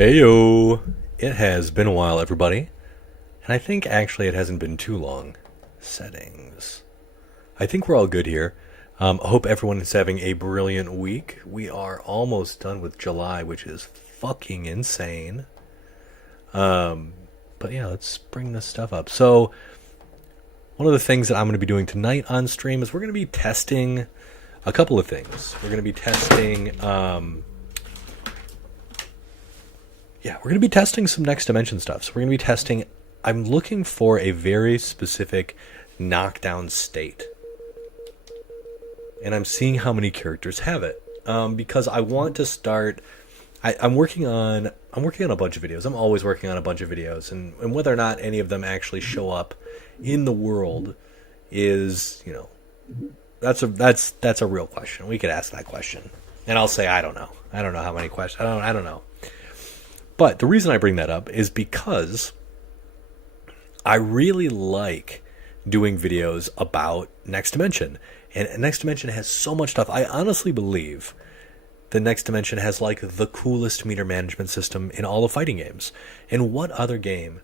Heyo! It has been a while, everybody. And I think actually it hasn't been too long. Settings. I think we're all good here. I hope everyone is having a brilliant week. We are almost done with July, which is fucking insane. But yeah, let's bring this stuff up. So, one of the things that I'm going to be doing tonight on stream is we're going to be testing a couple of things. We're going to be testing... we're going to be testing some Next Dimension stuff. So we're going to be testing... I'm looking for a very specific knockdown state. And I'm seeing how many characters have it. Because I want to start... I'm working on a bunch of videos. I'm always working on a bunch of videos. And whether or not any of them actually show up in the world is, that's a real question. We could ask that question. And I'll say, I don't know. I don't know how many questions. I don't know. But the reason I bring that up is because I really like doing videos about Next Dimension. And Next Dimension has so much stuff. I honestly believe the Next Dimension has like the coolest meter management system in all of fighting games. And what other game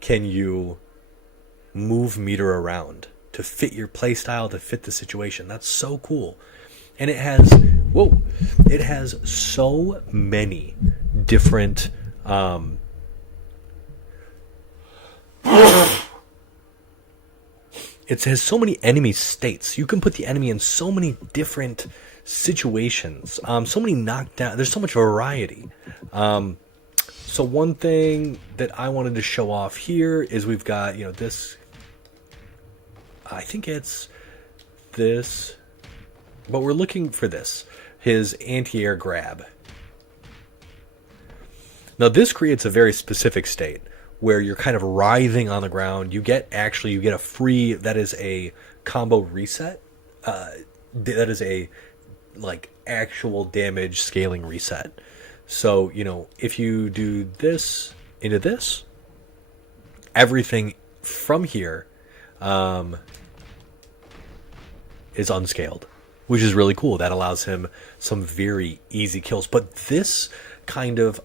can you move meter around to fit your playstyle, to fit the situation? That's so cool. And it has so many different it has so many enemy states. You can put the enemy in so many different situations, so many knockdown. There's so much variety. So one thing that I wanted to show off here is we've got, this. I think it's this, but we're looking for this. His anti-air grab. Now this creates a very specific state where you're kind of writhing on the ground. You get a free, that is a combo reset. That is a actual damage scaling reset. So, if you do this into this, everything from here is unscaled, which is really cool. That allows him some very easy kills. But this kind of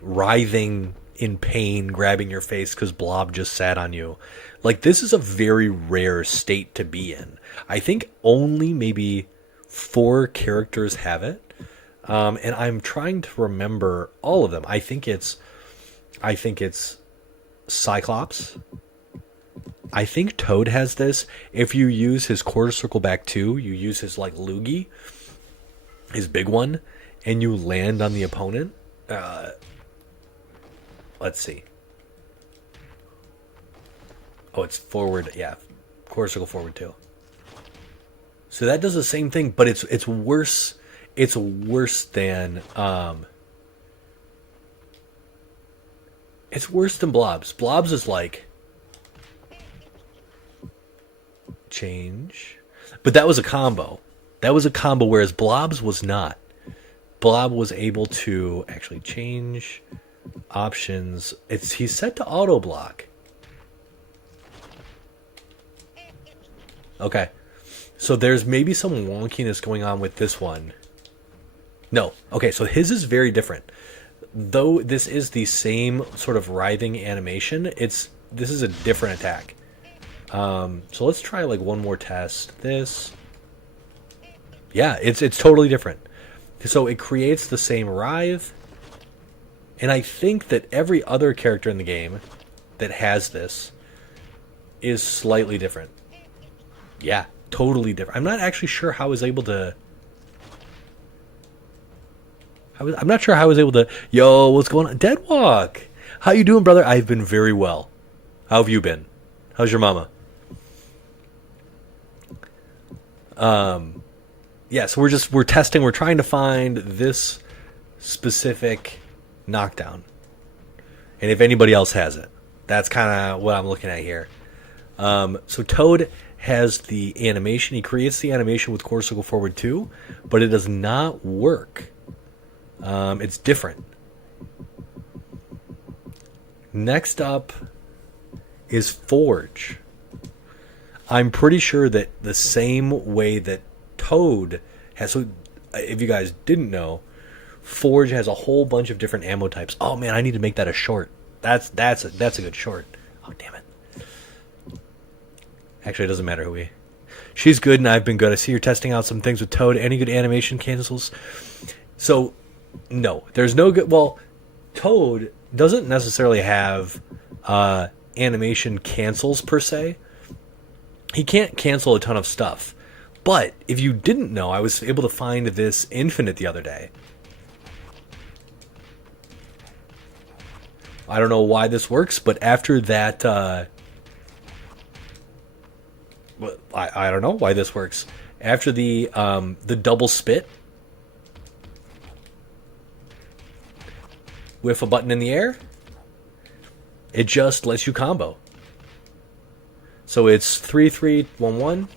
writhing in pain, grabbing your face because Blob just sat on you, this is a very rare state to be in. I think only maybe 4 characters have it. And I'm trying to remember all of them. I think it's Cyclops. I think Toad has this. If you use his quarter circle back 2, you use his loogie, his big one, and you land on the opponent. Let's see. Oh, it's forward. Yeah, quarter circle forward 2. So that does the same thing, but it's worse. It's worse than Blob's. Blob's is change. But that was a combo. Whereas Blob's was not. Blob was able to actually change options. He's set to auto block. Okay. So there's maybe some wonkiness going on with this one. No. Okay, so his is very different. Though this is the same sort of writhing animation, this is a different attack. So let's try one more test. This. Yeah, it's totally different. So it creates the same writhe. And I think that every other character in the game that has this is slightly different. Yeah, totally different. I'm not actually sure how I was able to... I'm not sure how I was able to... Yo, what's going on? Deadwalk! How you doing, brother? I've been very well. How have you been? How's your mama? Yeah, so we're testing. We're trying to find this specific knockdown. And if anybody else has it. That's kind of what I'm looking at here. So Toad has the animation. He creates the animation with quarter circle forward 2, but it does not work. It's different. Next up is Forge. I'm pretty sure that the same way that Toad has... So if you guys didn't know, Forge has a whole bunch of different ammo types. Oh man, I need to make that a short. That's a good short. Oh damn it. Actually, it doesn't matter who we. She's good and I've been good. I see you're testing out some things with Toad. Any good animation cancels? So, no, there's no good. Well, Toad doesn't necessarily have animation cancels per se. He can't cancel a ton of stuff. But if you didn't know, I was able to find this infinite the other day. I don't know why this works, but after that, I don't know why this works. After the double spit with a button in the air, it just lets you combo. So it's 3-3-1-1,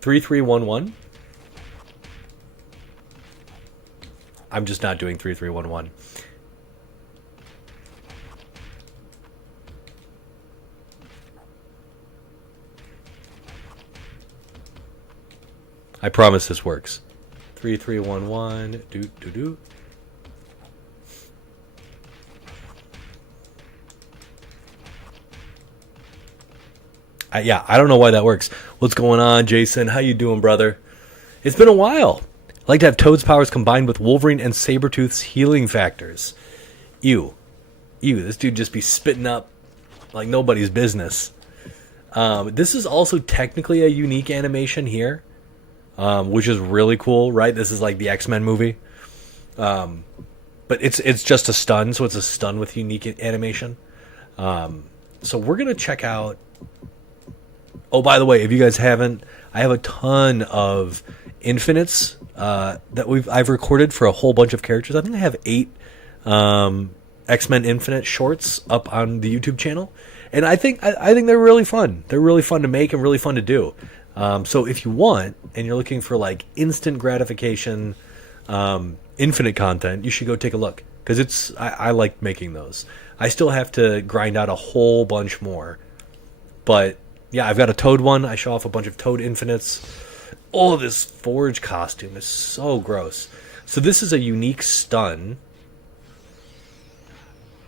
3-3-1-1. I'm just not doing 3-3-1-1. I promise this works. 3-3-1-1. Do. Yeah, I don't know why that works. What's going on, Jason? How you doing, brother? It's been a while. I like to have Toad's powers combined with Wolverine and Sabretooth's healing factors. Ew, this dude just be spitting up like nobody's business. This is also technically a unique animation here, which is really cool, right? This is like the X-Men movie. But it's just a stun, so it's a stun with unique animation. So we're going to check out... Oh, by the way, if you guys haven't, I have a ton of infinites that I've recorded for a whole bunch of characters. I think I have 8 X-Men Infinite shorts up on the YouTube channel, and I think they're really fun. They're really fun to make and really fun to do. So if you want and you're looking for like instant gratification, infinite content, you should go take a look because I like making those. I still have to grind out a whole bunch more, but yeah, I've got a Toad one. I show off a bunch of Toad infinites. Oh, this Forge costume is so gross. So this is a unique stun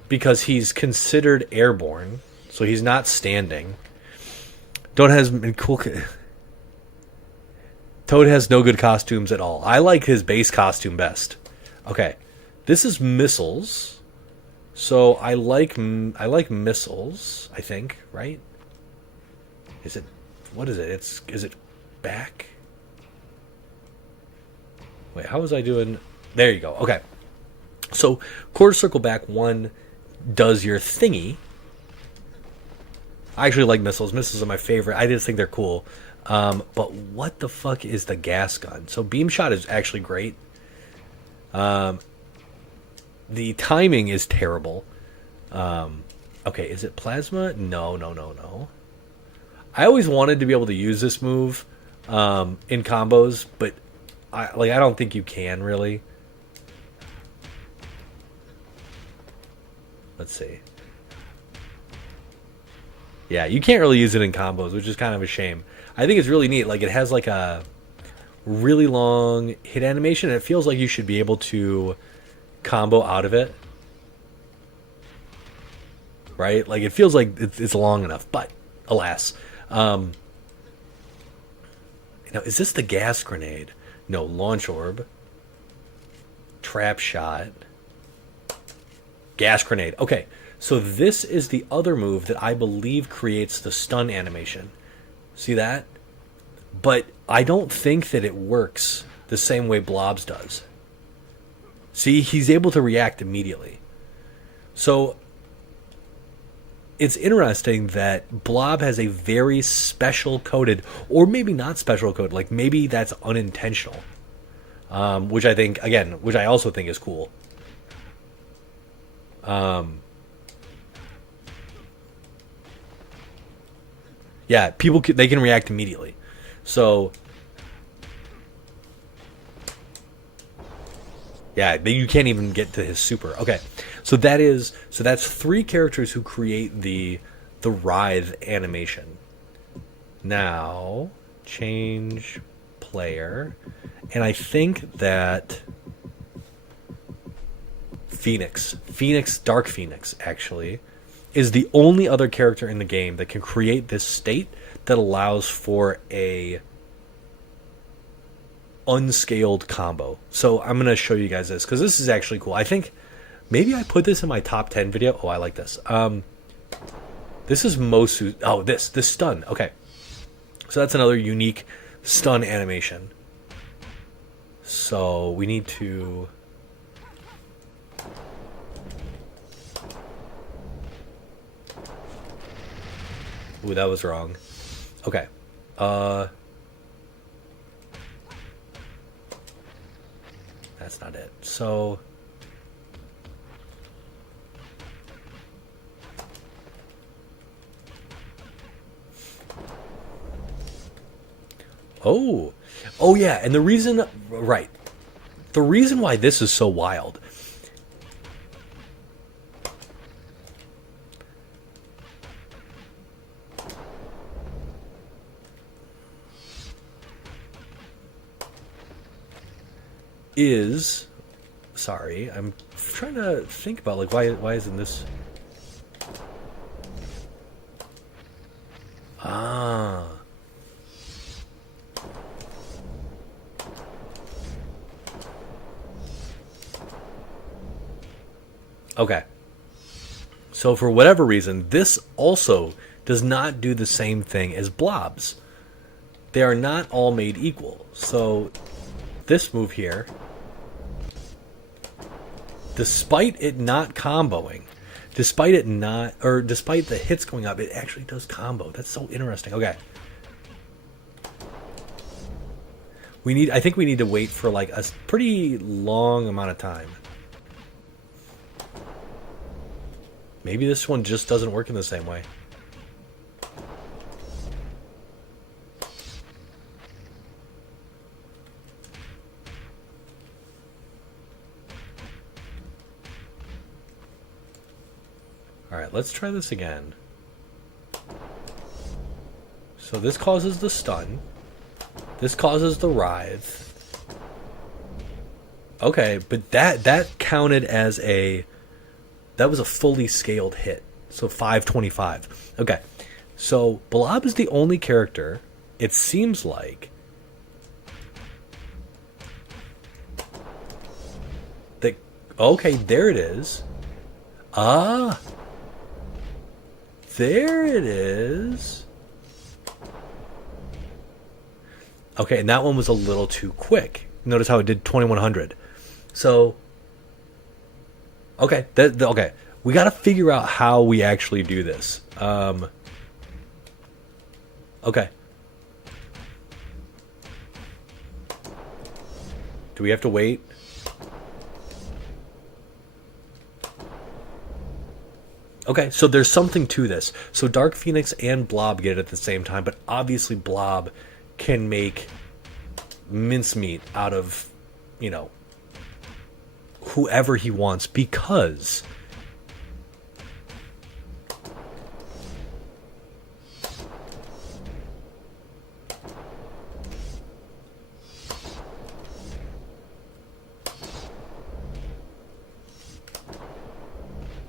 because he's considered airborne, so he's not standing. Toad has no good costumes at all. I like his base costume best. Okay, this is missiles. So I like missiles, I think, right? What is it? Is it back? Wait, how was I doing? There you go. Okay. So quarter circle back 1 does your thingy. I actually like missiles. Missiles are my favorite. I just think they're cool. But what the fuck is the gas gun? So beam shot is actually great. The timing is terrible. Okay, is it plasma? No. I always wanted to be able to use this move in combos, but I don't think you can really. Let's see. Yeah, you can't really use it in combos, which is kind of a shame. I think it's really neat. Like, it has like a really long hit animation, and it feels like you should be able to combo out of it. Right? Like, it feels like it's long enough, but alas. Is this the gas grenade? No, launch orb. Trap shot. Gas grenade. Okay, so this is the other move that I believe creates the stun animation. See that? But I don't think that it works the same way Blob's does. See, he's able to react immediately. So it's interesting that Blob has a very special coded, or maybe not special coded, like maybe that's unintentional. Which I also think is cool. Yeah, they can react immediately. So yeah, you can't even get to his super. Okay. So that's 3 characters who create the writhe animation. Now, change player, and I think that Dark Phoenix, actually, is the only other character in the game that can create this state that allows for a unscaled combo. So I'm going to show you guys this, because this is actually cool. I think maybe I put this in my top 10 video. Oh, I like this. This is Mosu. Oh, this stun. Okay. So that's another unique stun animation. So we need to... Ooh, that was wrong. Okay. That's not it. So... Oh yeah, and the reason, right, the reason why this is so wild is, sorry, I'm trying to think about, like, why isn't this... Ah... Okay. So for whatever reason, this also does not do the same thing as blobs. They are not all made equal. So this move here, despite it not comboing, despite the hits going up, it actually does combo. That's so interesting. Okay. I think we need to wait for like a pretty long amount of time. Maybe this one just doesn't work in the same way. Alright, let's try this again. So this causes the stun. This causes the writhe. Okay, but that counted as a... That was a fully scaled hit. So 525. Okay. So Blob is the only character, it seems like, that... Okay, there it is. Ah. There it is. Okay, and that one was a little too quick. Notice how it did 2100. So... Okay, okay. We got to figure out how we actually do this. Okay. Do we have to wait? Okay, so there's something to this. So Dark Phoenix and Blob get it at the same time, but obviously Blob can make mincemeat out of, you know, whoever he wants, because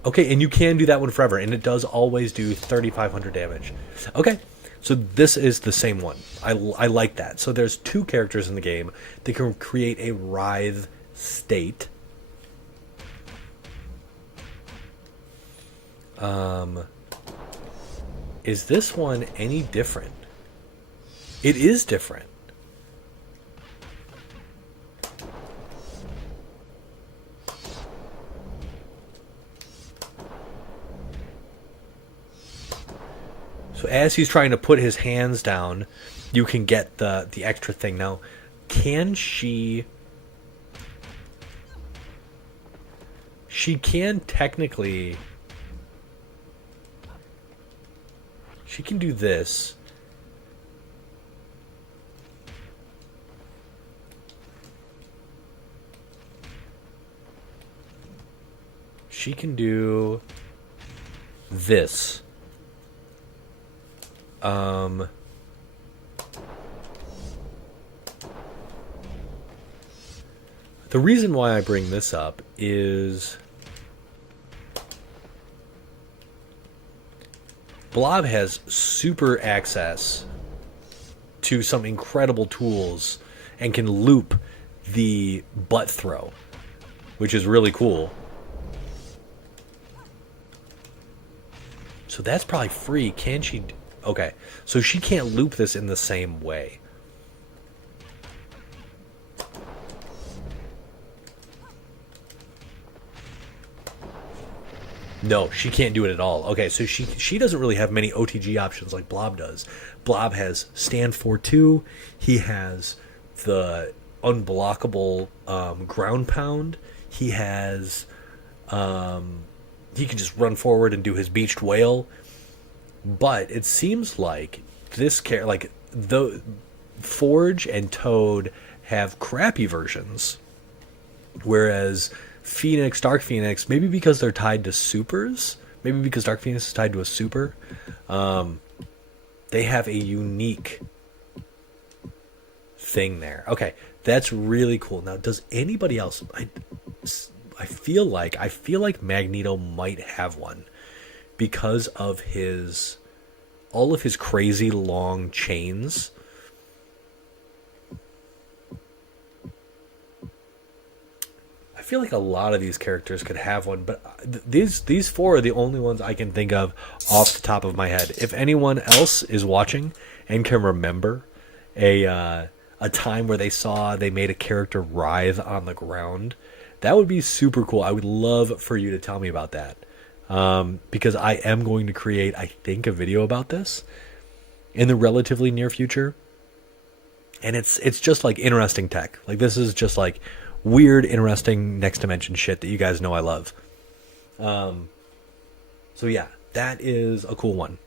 okay, and you can do that one forever, and it does always do 3,500 damage. Okay, so this is the same one. I like that. So there's two characters in the game that can create a writhe state. Is this one any different? It is different. So as he's trying to put his hands down, you can get the extra thing. Now, can she... She can technically... She can do this. She can do this. The reason why I bring this up is Blob has super access to some incredible tools and can loop the butt throw, which is really cool. So that's probably free. Can she? Okay, so she can't loop this in the same way. No, she can't do it at all. Okay, so she doesn't really have many OTG options like Blob does. Blob has stand for 2. He has the unblockable ground pound. He has he can just run forward and do his beached whale. But it seems like this like the Forge and Toad have crappy versions, whereas Phoenix, Dark Phoenix, maybe because they're tied to supers, maybe because Dark Phoenix is tied to a super, they have a unique thing there. Okay, that's really cool. Now, does anybody else? I feel like Magneto might have one because of all of his crazy long chains. I feel like a lot of these characters could have one, but these 4 are the only ones I can think of off the top of my head. If anyone else is watching and can remember a time where they made a character writhe on the ground, that would be super cool. I would love for you to tell me about that, because I am going to create, I think, a video about this in the relatively near future, and it's just like interesting tech. Like, this is just like weird, interesting next dimension shit that you guys know I love. So yeah, that is a cool one.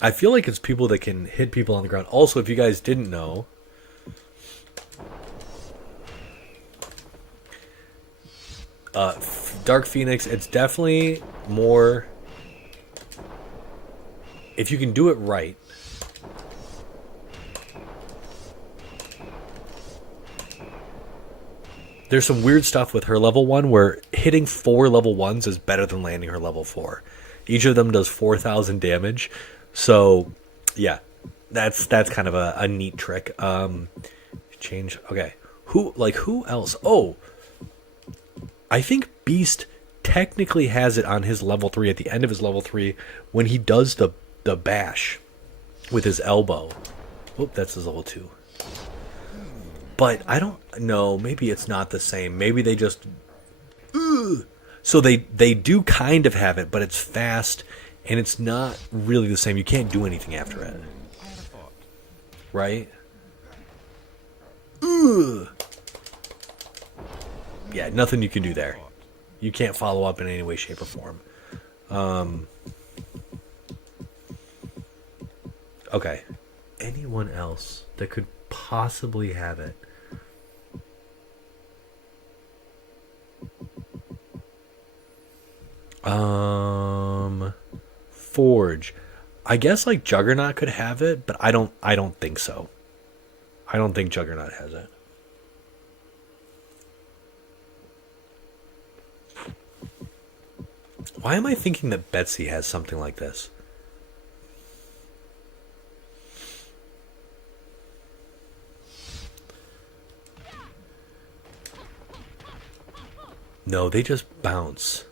I feel like it's people that can hit people on the ground. Also, if you guys didn't know, Dark Phoenix, it's definitely more, if you can do it right, there's some weird stuff with her level 1 where hitting 4 level 1s is better than landing her level 4. Each of them does 4,000 damage. So, yeah, that's kind of a neat trick. Change. Okay, who else? Oh, I think Beast technically has it on his level 3 at the end of his level 3 when he does the bash with his elbow. Whoop, that's his level 2. But I don't know. Maybe it's not the same. Maybe they just. So they do kind of have it, but it's fast. And it's not really the same. You can't do anything after it. Right? Ugh. Yeah, nothing you can do there. You can't follow up in any way, shape, or form. Okay. Anyone else that could possibly have it? Forge. I guess like Juggernaut could have it, but I don't think so. I don't think Juggernaut has it. Why am I thinking that Betsy has something like this? No, they just bounce.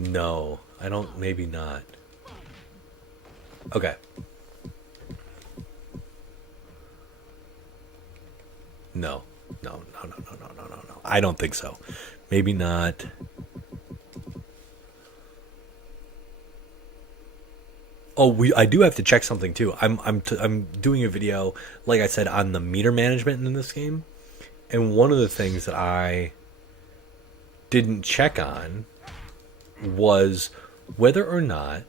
No, I don't. Maybe not. Okay. No. No. I don't think so. Maybe not. Oh, I do have to check something too. I'm doing a video, like I said, on the meter management in this game, and one of the things that I didn't check on was whether or not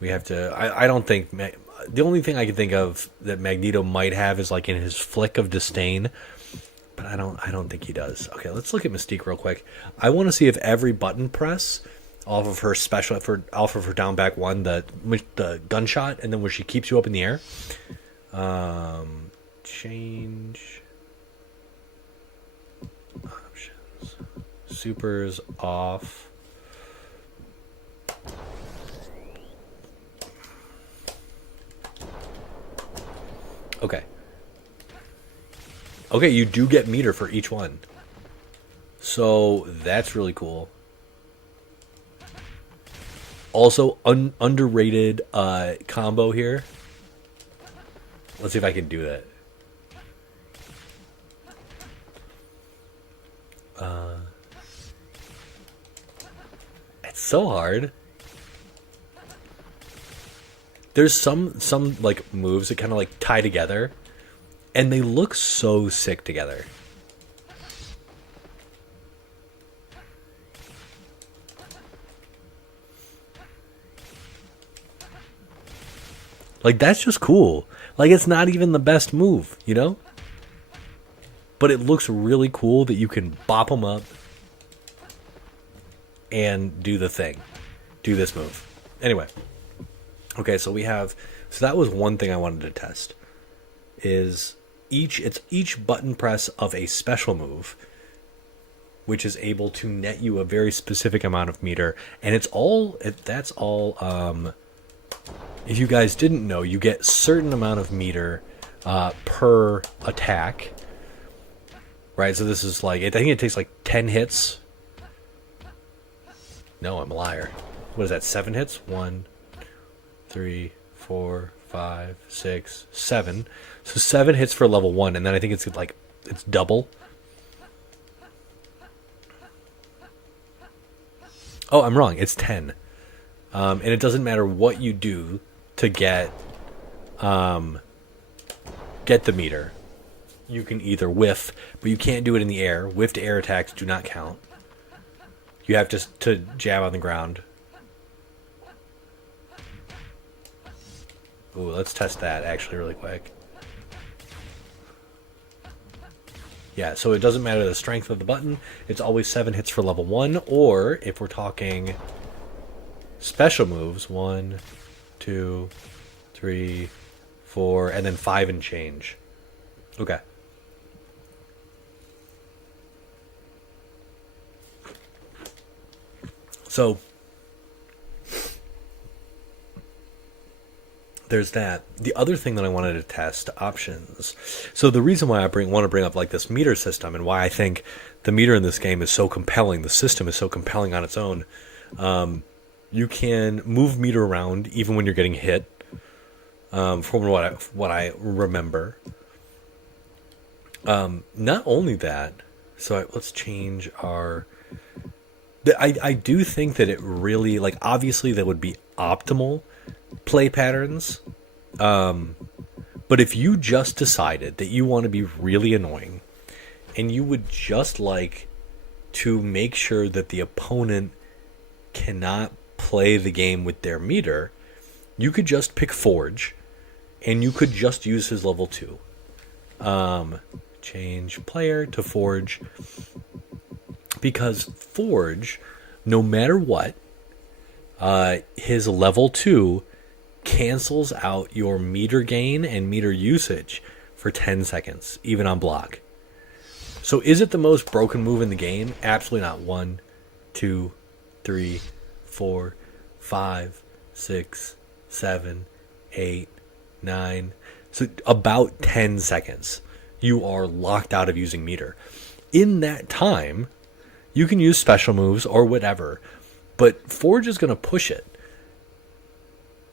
We have to. I don't think the only thing I can think of that Magneto might have is like in his flick of disdain, but I don't think he does. Okay, let's look at Mystique real quick. I want to see if every button press off of her off of her down back one, the gunshot, and then where she keeps you up in the air. Change options. Supers off. Okay. Okay, you do get meter for each one. So that's really cool. Also, underrated combo here. Let's see if I can do that. It's so hard. There's some like moves that kind of like tie together, and they look so sick together. Like that's just cool. Like it's not even the best move, you know? But it looks really cool that you can bop them up and do the thing. Do this move. Anyway. Okay, so that was one thing I wanted to test. Is each button press of a special move, which is able to net you a very specific amount of meter, and that's all if you guys didn't know, you get certain amount of meter per attack. Right, so this is like I think it takes like 10 hits. No, I'm a liar. What is that? 7 hits? 1, 3, 4, 5, 6, 7. So 7 hits for level 1, and then I think it's double. Oh, I'm wrong. It's 10. And it doesn't matter what you do to get the meter. You can either whiff, but you can't do it in the air. Whiffed air attacks do not count. You have to jab on the ground. Ooh, let's test that actually really quick. Yeah, so it doesn't matter the strength of the button. It's always 7 hits for level 1, or if we're talking special moves, 1, 2, 3, 4, and then 5 and change. Okay. So there's that. The other thing that I wanted to test, options. So the reason why I want to bring up like this meter system, and why I think the meter in this game is so compelling, the system is so compelling on its own. You can move meter around even when you're getting hit. From what I remember. Not only that, let's change our. I do think that it really, like, obviously that would be optimal play patterns. But if you just decided that you want to be really annoying and you would just like to make sure that the opponent cannot play the game with their meter, you could just pick Forge and you could just use his level 2. Change player to Forge. Because Forge, no matter what, his level 2 cancels out your meter gain and meter usage for 10 seconds, even on block. So is it the most broken move in the game? Absolutely not. 1, 2, 3, 4, 5, 6, 7, 8, 9. So about 10 seconds, you are locked out of using meter. In that time, you can use special moves or whatever, but Forge is going to push it.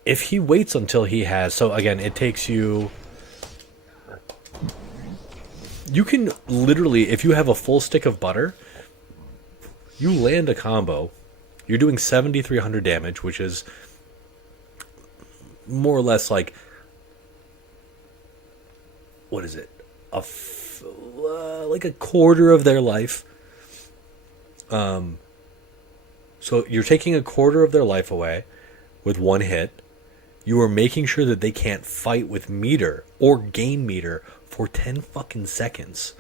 If he waits until he has... So again, it takes you... You can literally, if you have a full stick of butter, you land a combo. You're doing 7,300 damage, which is more or less like... What is it? Like a quarter of their life. So you're taking a quarter of their life away with one hit. You are making sure that they can't fight with meter or gain meter for 10 fucking seconds.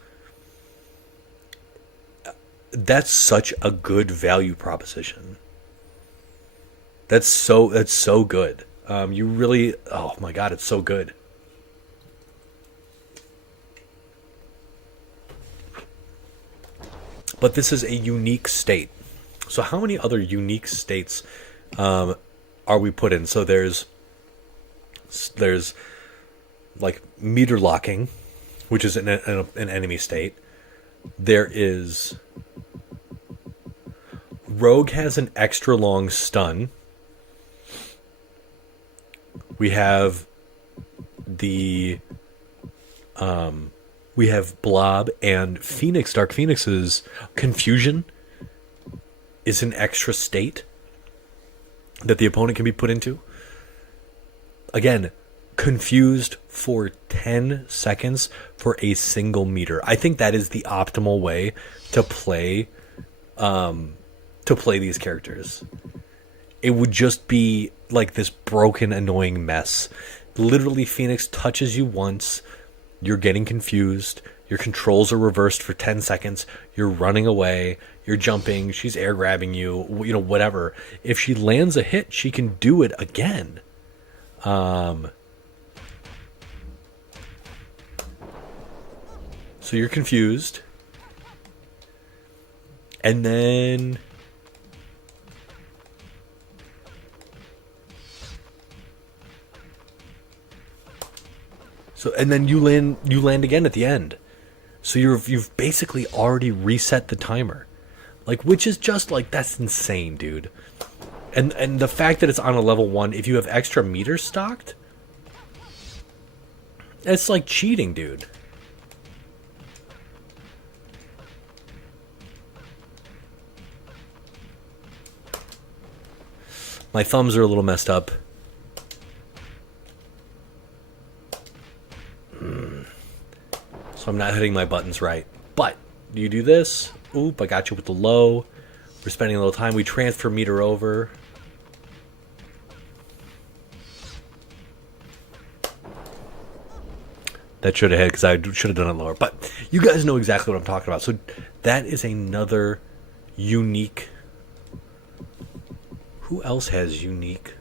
That's such a good value proposition. That's so good. You really, oh my god, it's so good. But this is a unique state. So how many other unique states are we put in? So there's like meter locking, which is an enemy state. There is Rogue has an extra long stun. We have we have Blob and Phoenix. Dark Phoenix's confusion is an extra state that the opponent can be put into. Again, confused for 10 seconds for a single meter. I think that is the optimal way to play these characters. It would just be like this broken, annoying mess. Literally, Phoenix touches you once, you're getting confused, your controls are reversed for 10 seconds, you're running away, you're jumping, she's air grabbing you, whatever. If she lands a hit, she can do it again. So you're confused. And then you land again at the end. So you've basically already reset the timer. Like, which is just like, that's insane, dude. And the fact that it's on a level 1, if you have extra meters stocked, it's like cheating, dude. My thumbs are a little messed up. So I'm not hitting my buttons right. But you do this. Oop, I got you with the low. We're spending a little time. We transfer meter over. That should have hit because I should have done it lower. But you guys know exactly what I'm talking about. So that is another unique. Who else has unique?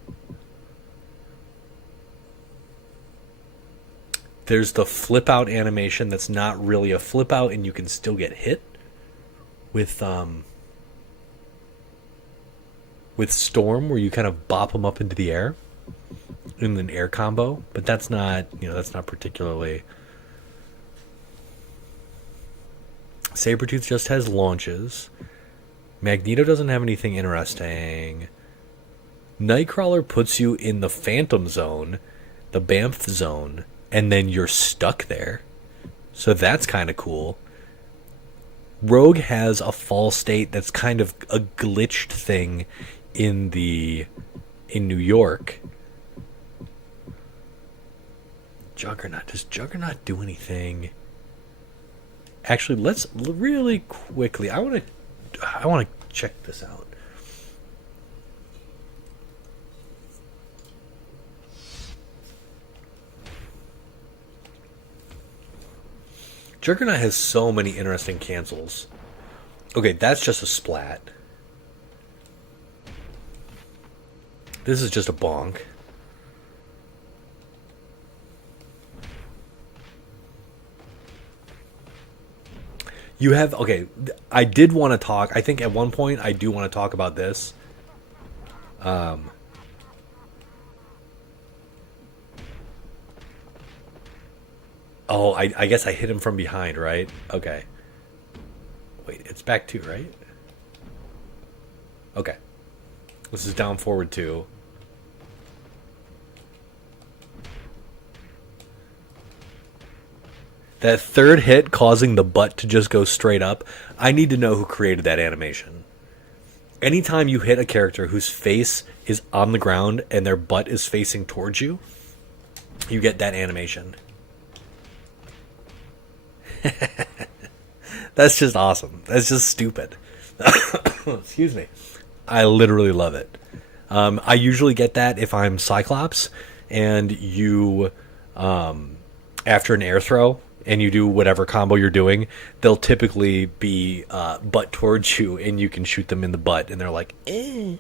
There's the flip out animation that's not really a flip out and you can still get hit with Storm, where you kind of bop them up into the air in an air combo, but that's not particularly. Sabretooth just has launches. Magneto doesn't have anything interesting. Nightcrawler puts you in the Phantom Zone, the Banff Zone, and then you're stuck there. So that's kind of cool. Rogue has a fall state that's kind of a glitched thing in New York. Juggernaut. Does Juggernaut do anything? Actually, let's really quickly. I want to check this out. Juggernaut has so many interesting cancels. Okay, that's just a splat. This is just a bonk. You have, okay, I did want to talk, I think at one point I do want to talk about this. Oh, I guess I hit him from behind, right? Okay. Wait, it's back 2, right? Okay. This is down forward 2. That third hit causing the butt to just go straight up, I need to know who created that animation. Anytime you hit a character whose face is on the ground and their butt is facing towards you, you get that animation. That's just awesome. That's just stupid. Excuse me. I literally love it. I usually get that if I'm Cyclops, and you, after an air throw, and you do whatever combo you're doing, they'll typically be butt towards you, and you can shoot them in the butt, and they're like, eh.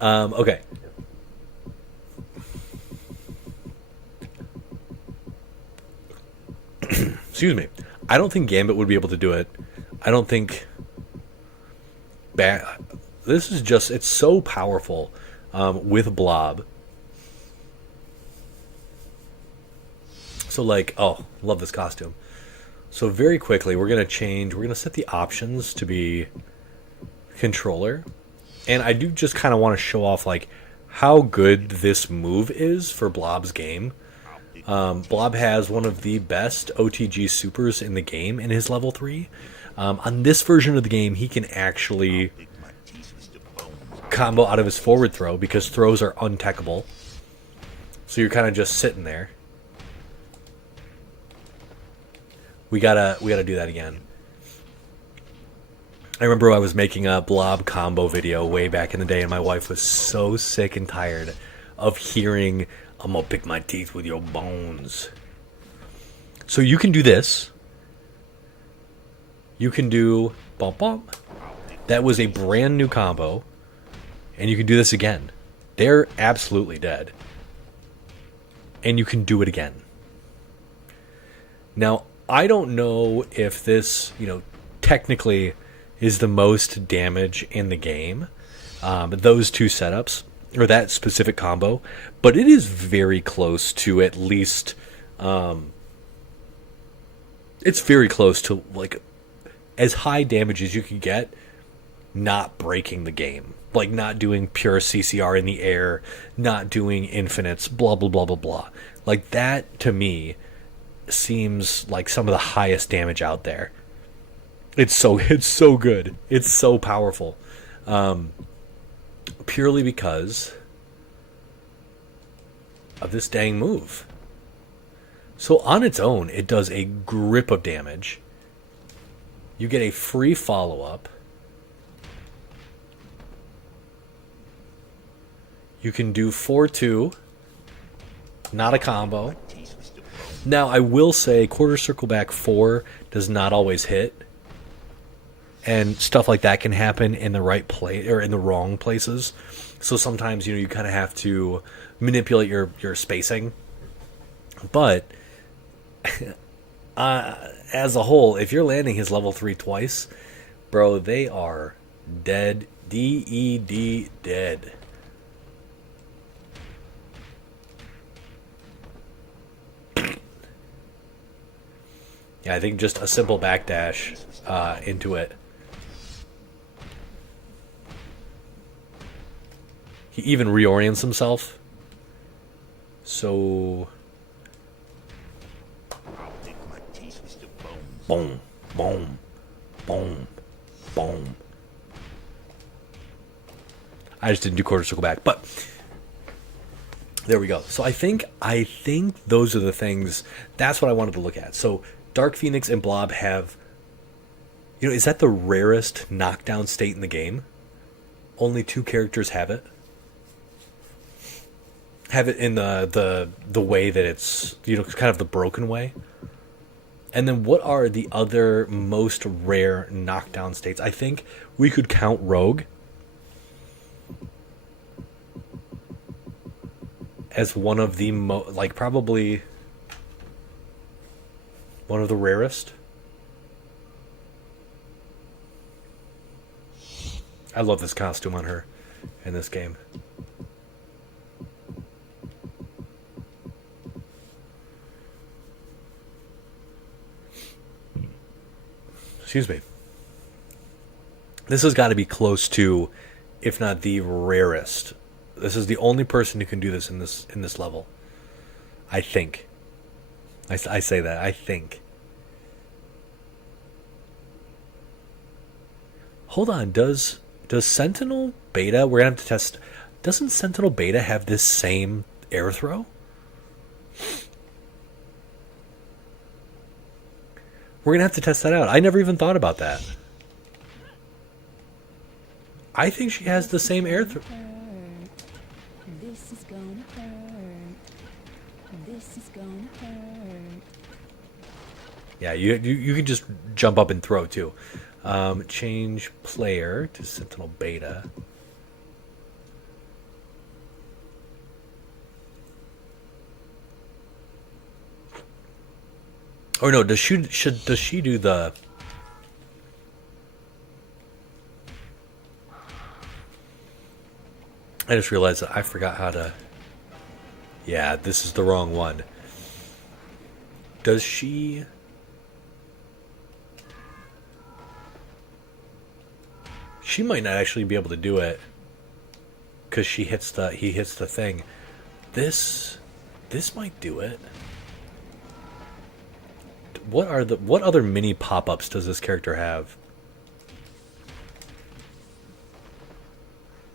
Okay. Excuse me. I don't think Gambit would be able to do it. I don't think... This is just... It's so powerful with Blob. So, like... Oh, love this costume. So, very quickly, we're going to change... We're going to set the options to be controller. And I do just kind of want to show off, like, how good this move is for Blob's game. Blob has one of the best OTG supers in the game in his level 3. On this version of the game, he can actually combo out of his forward throw because throws are untechable. So you're kind of just sitting there. We gotta do that again. I remember I was making a Blob combo video way back in the day, and my wife was so sick and tired of hearing, "I'm gonna pick my teeth with your bones." So you can do this. You can do bump bump. That was a brand new combo. And you can do this again. They're absolutely dead. And you can do it again. Now, I don't know if this, technically is the most damage in the game. Those two setups, or that specific combo. But it is very close to at least... it's very close to, like, as high damage as you can get, not breaking the game. Like, not doing pure CCR in the air, not doing infinites, blah, blah, blah, blah, blah. Like, that, to me, seems like some of the highest damage out there. It's so good. It's so powerful. Purely because of this dang move. So on its own, it does a grip of damage. You get a free follow-up. You can do 4-2. Not a combo. Now, I will say quarter circle back 4 does not always hit. And stuff like that can happen in the right place or in the wrong places. So sometimes, you kind of have to manipulate your spacing. But as a whole, if you're landing his level 3 twice, bro, they are dead. D-E-D, dead. Yeah, I think just a simple backdash into it. He even reorients himself. So... Boom, boom, boom, boom. I just didn't do quarter circle back, but there we go. So I think those are the things. That's what I wanted to look at. So Dark Phoenix and Blob have, is that the rarest knockdown state in the game? Only 2 characters have it. Have it in the way that it's, kind of the broken way. And then what are the other most rare knockdown states? I think we could count Rogue as one of the probably one of the rarest. I love this costume on her in this game. Excuse me. This has got to be close to, if not the rarest. This is the only person who can do this in this level. I think. I say that. I think. Hold on. Does Sentinel Beta? We're gonna have to test. Doesn't Sentinel Beta have this same air throw? We're going to have to test that out. I never even thought about that. I think she has the same air throw. gonna hurt. This is gonna hurt. Yeah, you can just jump up and throw too. Change player to Sentinel Beta. Or no, does she do the? I just realized that I forgot how to. Yeah, this is the wrong one. Does she? She might not actually be able to do it because he hits the thing. This might do it. What other mini pop-ups does this character have?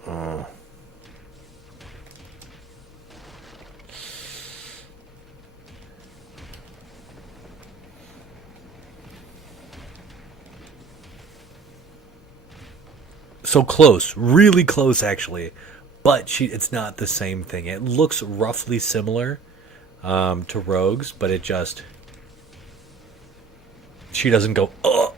Oh. So close, really close actually, but it's not the same thing. It looks roughly similar to Rogue's, but she doesn't go, ugh.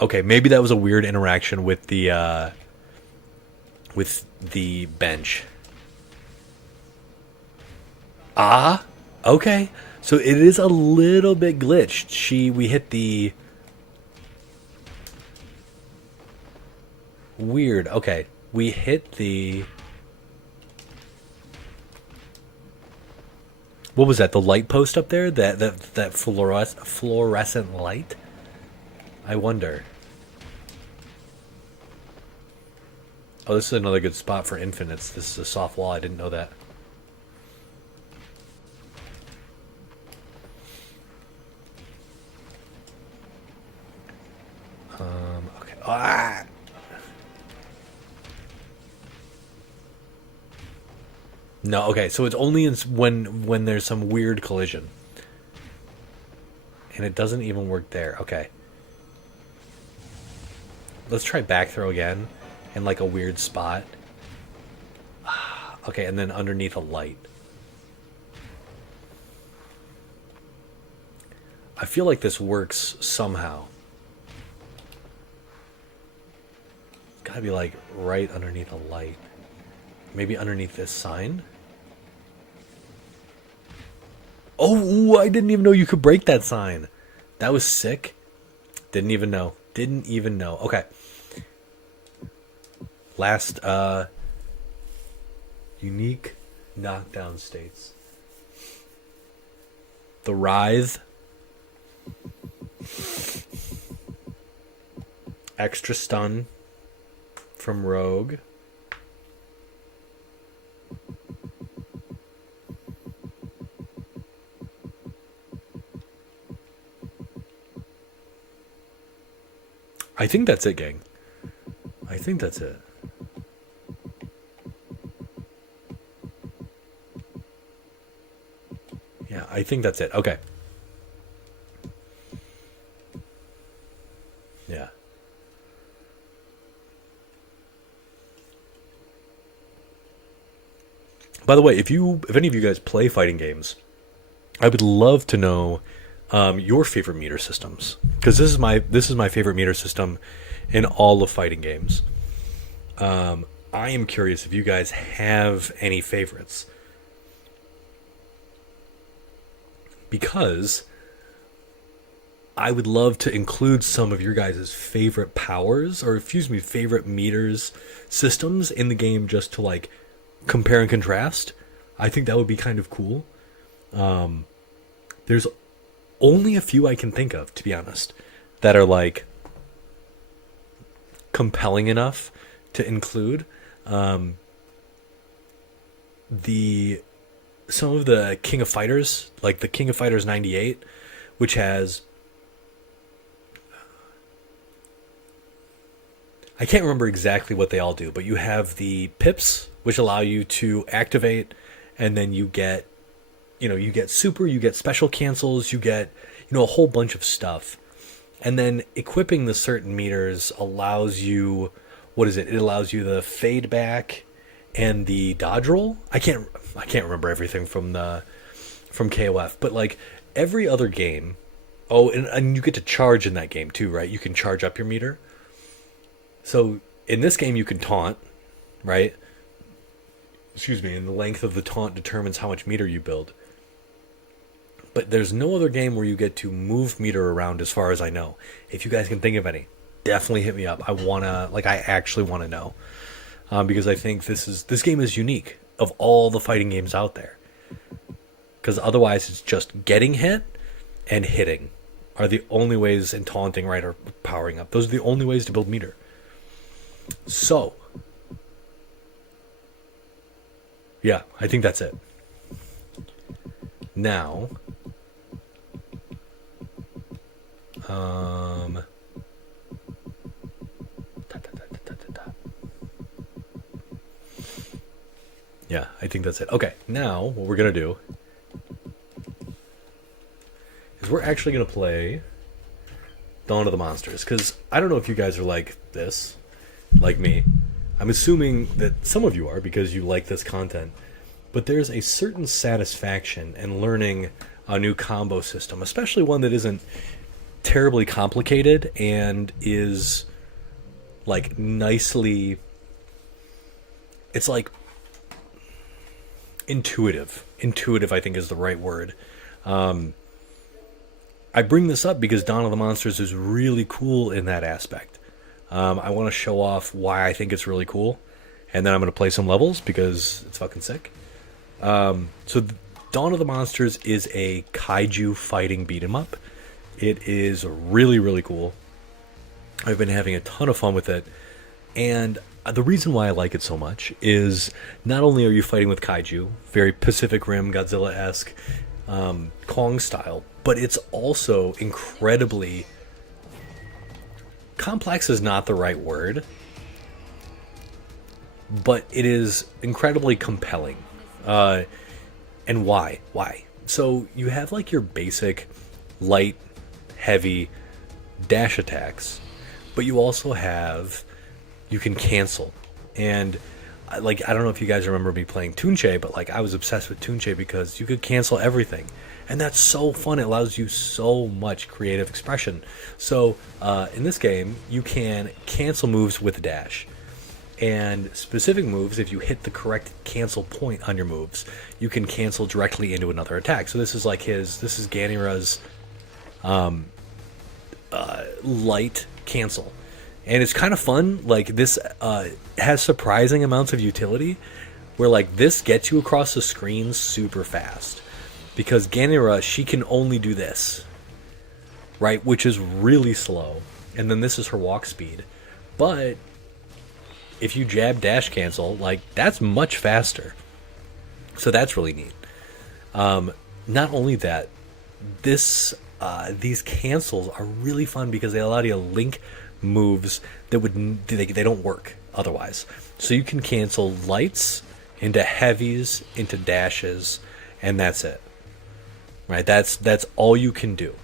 Okay, maybe that was a weird interaction with the bench. Ah, okay. So it is a little bit glitched. We hit the weird. Okay, we hit the. What was that? The light post up there? That fluorescent light? I wonder. Oh, this is another good spot for infinites. This is a soft wall. I didn't know that. Okay. Ah! No, okay. So it's only when there's some weird collision. And it doesn't even work there. Okay. Let's try back throw again in like a weird spot. Okay, and then underneath a light. I feel like this works somehow. Gotta be like right underneath a light. Maybe underneath this sign? Oh, ooh, I didn't even know you could break that sign. That was sick. Didn't even know. Didn't even know. Okay. Last, unique knockdown states. The Writhe. Extra stun from Rogue. I think that's it, gang. I think that's it. Yeah, I think that's it. Okay. Yeah. By the way, if any of you guys play fighting games, I would love to know your favorite meter systems, because this is my favorite meter system in all of fighting games. I am curious if you guys have any favorites, because I would love to include some of your guys' favorite powers, or excuse me, favorite meters systems in the game, just to like compare and contrast. I think that would be kind of cool. There's only a few I can think of, to be honest, that are like compelling enough to include. Some of the King of Fighters, like the King of Fighters 98, which has, I can't remember exactly what they all do, but you have the pips, which allow you to activate, and then you get super, you get special cancels, you get, a whole bunch of stuff. And then equipping the certain meters allows you, what is it? It allows you the fade back and the dodge roll. I can't remember everything from KOF, but like every other game. Oh, and you get to charge in that game too, right? You can charge up your meter. So in this game, you can taunt, right? Excuse me, and the length of the taunt determines how much meter you build. But there's no other game where you get to move meter around as far as I know. If you guys can think of any, definitely hit me up. I actually want to know. Because I think this game is unique of all the fighting games out there. Because otherwise it's just getting hit and hitting are the only ways, and taunting, right, or powering up. Those are the only ways to build meter. So, yeah, I think that's it. Now, yeah, I think that's it. Okay, now what we're gonna do is we're actually gonna play Dawn of the Monsters, because I don't know if you guys are like this, like me. I'm assuming that some of you are because you like this content, but there's a certain satisfaction in learning a new combo system, especially one that isn't terribly complicated and is like nicely, it's like intuitive. I think is the right word. I bring this up because Dawn of the Monsters is really cool in that aspect. I want to show off why I think it's really cool, and then I'm going to play some levels because it's fucking sick. So Dawn of the Monsters is a kaiju fighting beat 'em up. It is really, really cool. I've been having a ton of fun with it, and the reason why I like it so much is not only are you fighting with kaiju, very Pacific Rim, Godzilla-esque, Kong style, but it's also incredibly complex is not the right word, but it is incredibly compelling. And why? So you have like your basic light, heavy dash attacks, but you also have, you can cancel. And like, I don't know if you guys remember me playing Tunche, but like I was obsessed with Tunche because you could cancel everything. And that's so fun. It allows you so much creative expression. So in this game, you can cancel moves with dash. And specific moves, if you hit the correct cancel point on your moves, you can cancel directly into another attack. So this is like this is Ganira's light cancel. And it's kind of fun. Like this has surprising amounts of utility where like this gets you across the screen super fast. Because Ganira, she can only do this, right? Which is really slow. And then this is her walk speed. But if you jab dash cancel, like that's much faster. So that's really neat. Not only that, these cancels are really fun because they allow you to link moves that they don't work otherwise. So you can cancel lights into heavies into dashes, and that's it. Right, that's all you can do.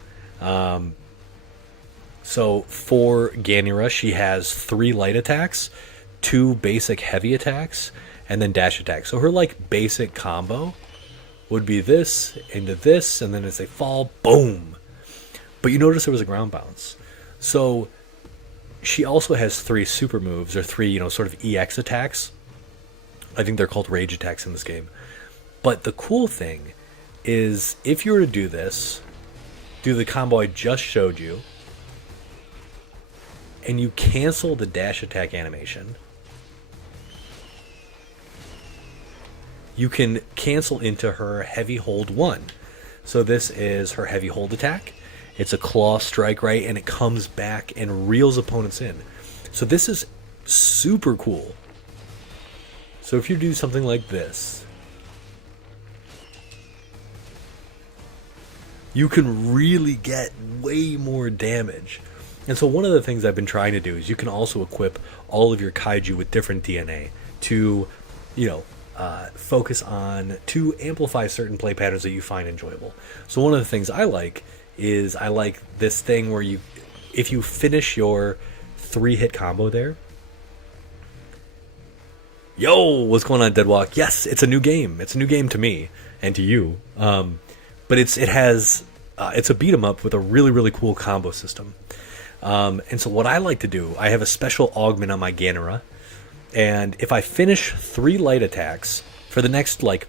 So for Ganira, she has 3 light attacks, 2 basic heavy attacks, and then dash attacks. So her like basic combo would be this into this, and then as they fall, boom. But you notice there was a ground bounce. So she also has 3 super moves, or 3, sort of EX attacks. I think they're called rage attacks in this game. But the cool thing is, if you were to do this, do the combo I just showed you, and you cancel the dash attack animation, you can cancel into her heavy hold 1. So this is her heavy hold attack. It's a claw strike, right? And it comes back and reels opponents in. So this is super cool. So if you do something like this, you can really get way more damage. And so one of the things I've been trying to do is you can also equip all of your kaiju with different DNA to, focus on, to amplify certain play patterns that you find enjoyable. So one of the things I like is I like this thing where if you finish your 3-hit combo there. Yo, what's going on, Deadwalk? Yes, it's a new game. It's a new game to me and to you. But it's a beat 'em up with a really, really cool combo system. And so what I like to do, I have a special augment on my Ganera, and if I finish 3 light attacks for the next, like,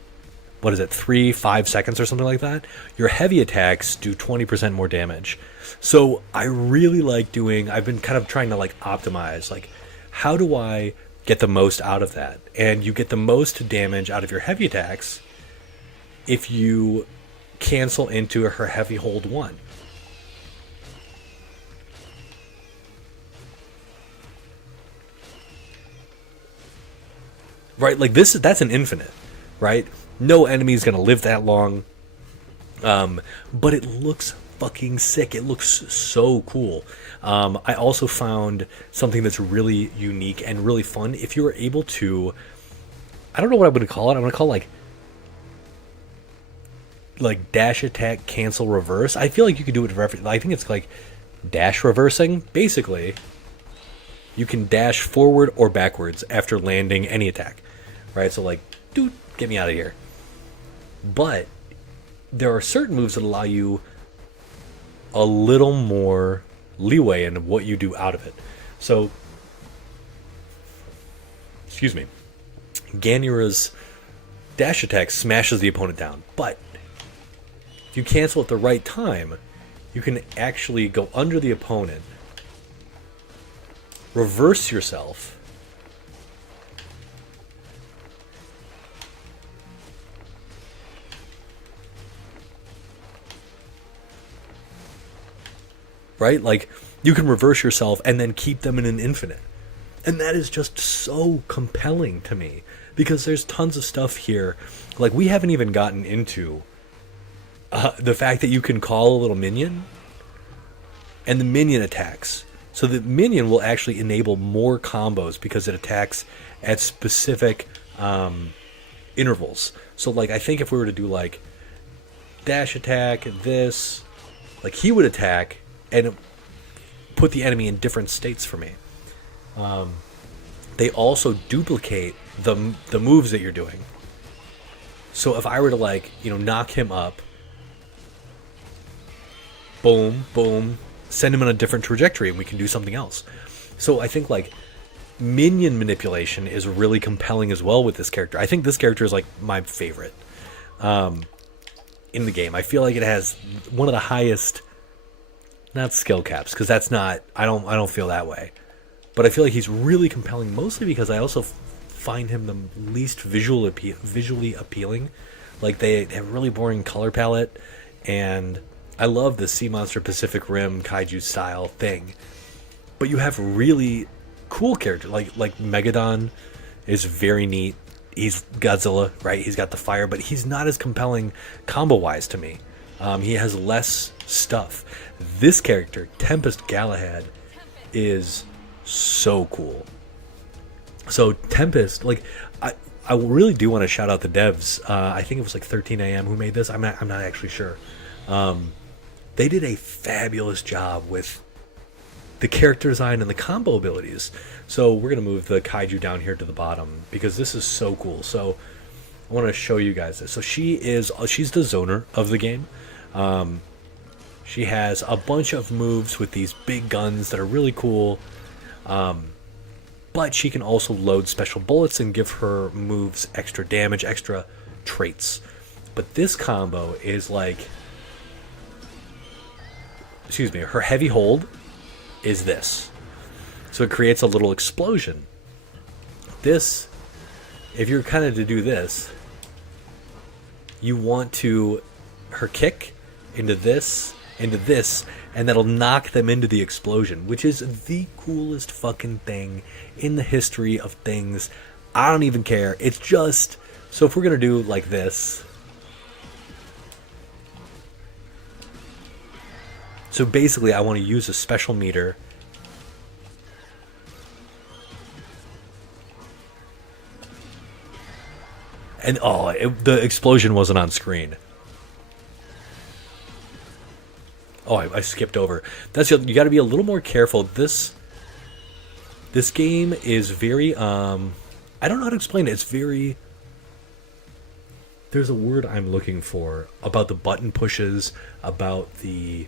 3-5 seconds or something like that, your heavy attacks do 20% more damage. So I really like I've been kind of trying to like optimize, like, how do I get the most out of that? And you get the most damage out of your heavy attacks if you cancel into her heavy hold 1. Right, like that's an infinite, right? No enemy is gonna live that long. But it looks fucking sick. It looks so cool. I also found something that's really unique and really fun. If you were able to, I don't know what I'm gonna call it. I'm gonna call it like dash attack cancel reverse. I feel like you could do it for everything. I think it's like dash reversing. Basically, you can dash forward or backwards after landing any attack. Right, so like, dude, get me out of here. But there are certain moves that allow you a little more leeway in what you do out of it. So, excuse me, Ganera's dash attack smashes the opponent down, but if you cancel at the right time, you can actually go under the opponent, reverse yourself, right? Like, you can reverse yourself and then keep them in an infinite. And that is just so compelling to me, because there's tons of stuff here. Like, we haven't even gotten into the fact that you can call a little minion and the minion attacks. So the minion will actually enable more combos because it attacks at specific intervals. So, like, I think if we were to do, like, dash attack, this, like, he would attack and put the enemy in different states for me. They also duplicate the moves that you're doing. So if I were to, like, knock him up, boom, boom, send him on a different trajectory and we can do something else. So I think, like, minion manipulation is really compelling as well with this character. I think this character is, like, my favorite in the game. I feel like it has one of the highest, not skill caps, because that's not, I don't feel that way, but I feel like he's really compelling, mostly because I also find him the least visually appealing. Like, they have a really boring color palette, and I love the Sea Monster Pacific Rim Kaiju style thing, but you have really cool characters, like Megadon is very neat. He's Godzilla, right? He's got the fire, but he's not as compelling combo wise to me. He has less stuff. This character, Tempest Galahad, is so cool. So Tempest, like, I really do want to shout out the devs. I think it was like 13 AM who made this. I'm not actually sure. They did a fabulous job with the character design and the combo abilities. So we're gonna move the Kaiju down here to the bottom because this is so cool. So I want to show you guys this. So she's the zoner of the game. She has a bunch of moves with these big guns that are really cool, but she can also load special bullets and give her moves extra damage, extra traits. But this combo is like, excuse me, her heavy hold is this. So it creates a little explosion. This, if you're kind of to do this, you want to, her kick into this, and that'll knock them into the explosion, which is the coolest fucking thing in the history of things. I don't even care. It's just, so if we're going to do like this, so basically I want to use a special meter and the explosion wasn't on screen. Oh, I skipped over. You got to be a little more careful. This game is very I don't know how to explain it. It's very, there's a word I'm looking for about the button pushes, about the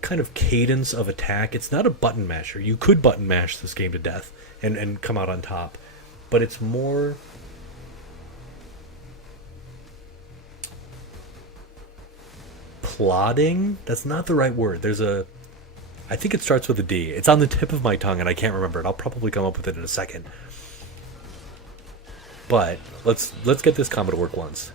kind of cadence of attack. It's not a button masher. You could button mash this game to death and come out on top, but it's more plodding. That's not the right word. I think it starts with a D. It's on the tip of my tongue and I can't remember it. I'll probably come up with it in a second. But let's get this combo to work once.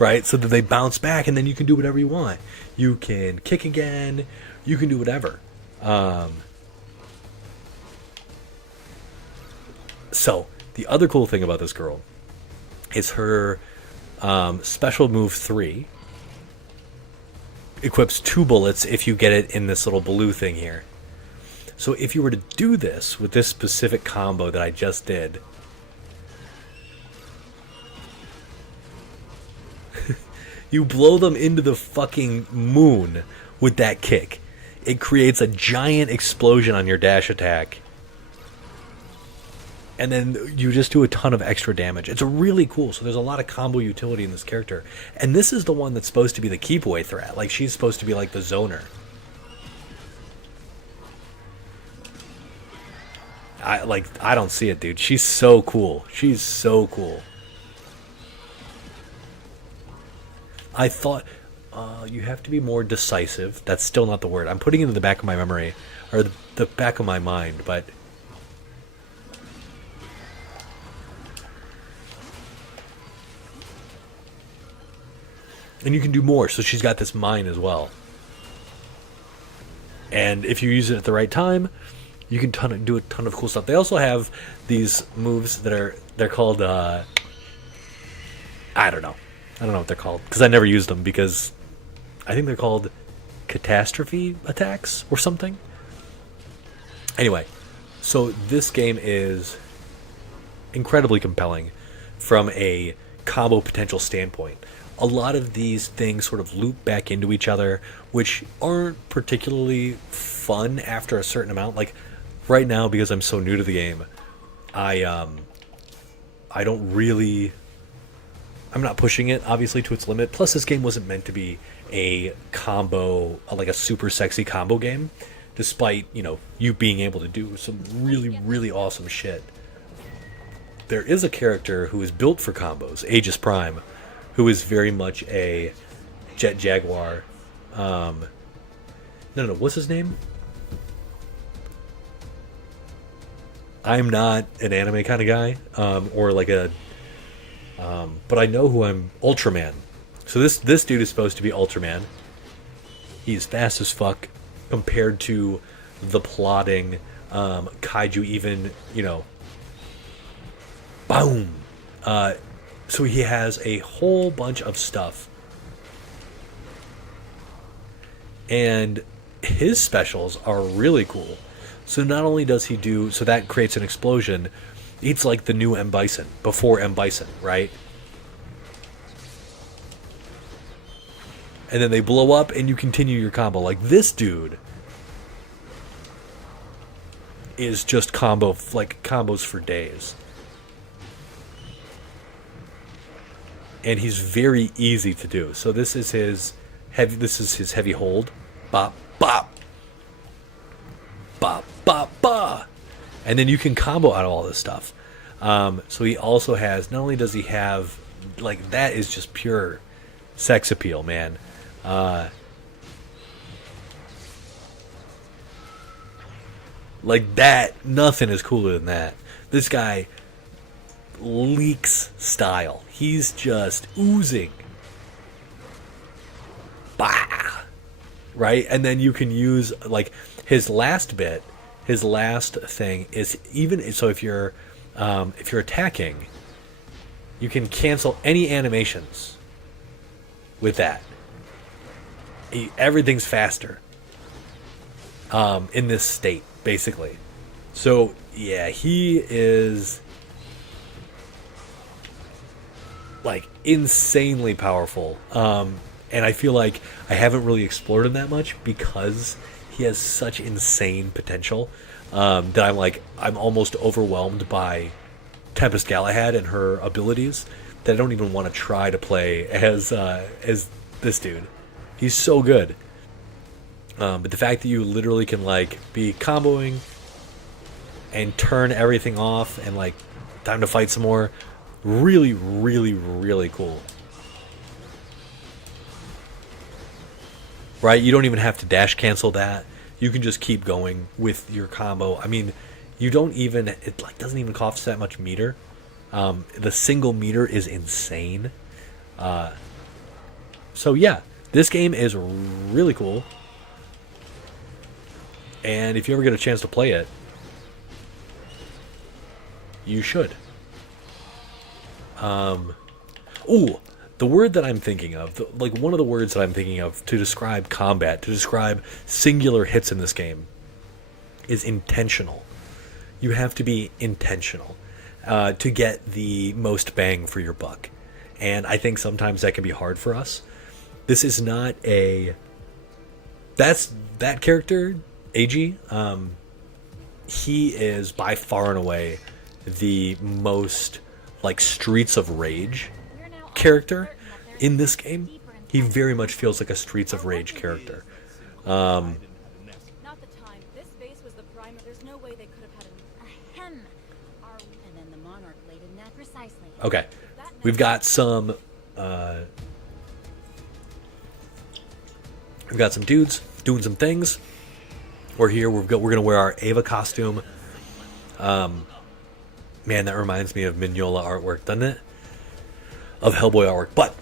Right? So that they bounce back and then you can do whatever you want. You can kick again. You can do whatever. So the other cool thing about this girl is her special move 3 equips 2 bullets if you get it in this little blue thing here. So if you were to do this with this specific combo that I just did, you blow them into the fucking moon with that kick. It creates a giant explosion on your dash attack. And then you just do a ton of extra damage. It's really cool. So there's a lot of combo utility in this character. And this is the one that's supposed to be the keep away threat. Like, she's supposed to be like the zoner. I don't see it, dude. She's so cool. She's so cool. I thought you have to be more decisive. That's still not the word. I'm putting it in the back of my memory, or the back of my mind, but and you can do more. So she's got this mine as well. And if you use it at the right time, you can do a ton of cool stuff. They also have these moves that they're called I don't know what they're called because I never used them, because I think they're called catastrophe attacks or something. Anyway, so this game is incredibly compelling from a combo potential standpoint. A lot of these things sort of loop back into each other, which aren't particularly fun after a certain amount. Like right now, because I'm so new to the game, I don't really, I'm not pushing it obviously to its limit. Plus, this game wasn't meant to be a combo, like a super sexy combo game, despite, you being able to do some really, really awesome shit. There is a character who is built for combos, Aegis Prime, who is very much a Jet Jaguar. No, what's his name? I'm not an anime kind of guy, or like a, but I know who I'm. Ultraman. So this dude is supposed to be Ultraman. He's fast as fuck compared to the plodding Kaiju. Even boom. So he has a whole bunch of stuff, and his specials are really cool. So not only does he do, so that creates an explosion. It's like the new M. Bison, before M. Bison, right? And then they blow up and you continue your combo. Like this dude is just combos for days. And he's very easy to do. So this is his heavy hold. Bop, bop. Ba ba ba, and then you can combo out of all this stuff. So he also has. Not only does he have, like, that is just pure sex appeal, man. Like that, nothing is cooler than that. This guy leaks style. He's just oozing. Bah, right, and then you can use like. His last thing is, even so, if you're attacking, you can cancel any animations with that. Everything's faster in this state, basically. So yeah, he is like insanely powerful. And I feel like I haven't really explored him that much because he has such insane potential, that I'm almost overwhelmed by Tempest Galahad and her abilities that I don't even want to try to play as this dude. He's so good. But the fact that you literally can like be comboing and turn everything off and like time to fight some more, really, really, really cool. Right? You don't even have to dash cancel that. You can just keep going with your combo. I mean, you don't even, it like doesn't even cost that much meter. The single meter is insane. So yeah, this game is really cool. And if you ever get a chance to play it, you should. Ooh, the word that I'm thinking of, like one of the words that I'm thinking of to describe combat, to describe singular hits in this game, is intentional. You have to be intentional to get the most bang for your buck. And I think sometimes that can be hard for us. This is not a... That character, AG, he is by far and away the most like Streets of Rage character in this game. He very much feels like a Streets of Rage character. Not the time. This base was the prime. There's no way they could have had a hem. And then the monarch laid in that precisely. Okay, we've got some dudes doing some things. We're here. We're gonna wear our Ava costume. Man, that reminds me of Mignola artwork, doesn't it? Of Hellboy artwork. But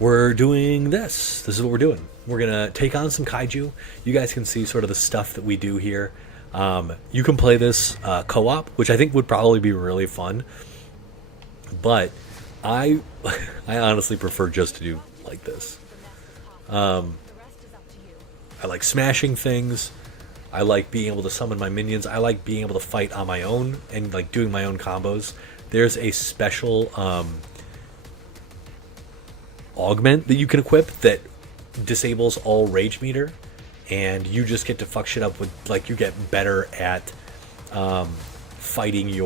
we're doing this. This is what we're doing. We're gonna take on some kaiju. You guys can see sort of the stuff that we do here. You can play this co-op, which I think would probably be really fun. But I honestly prefer just to do like this. I like smashing things. I like being able to summon my minions. I like being able to fight on my own and like doing my own combos. There's a special augment that you can equip that disables all rage meter, and you just get to fuck shit up with, like, you get better at fighting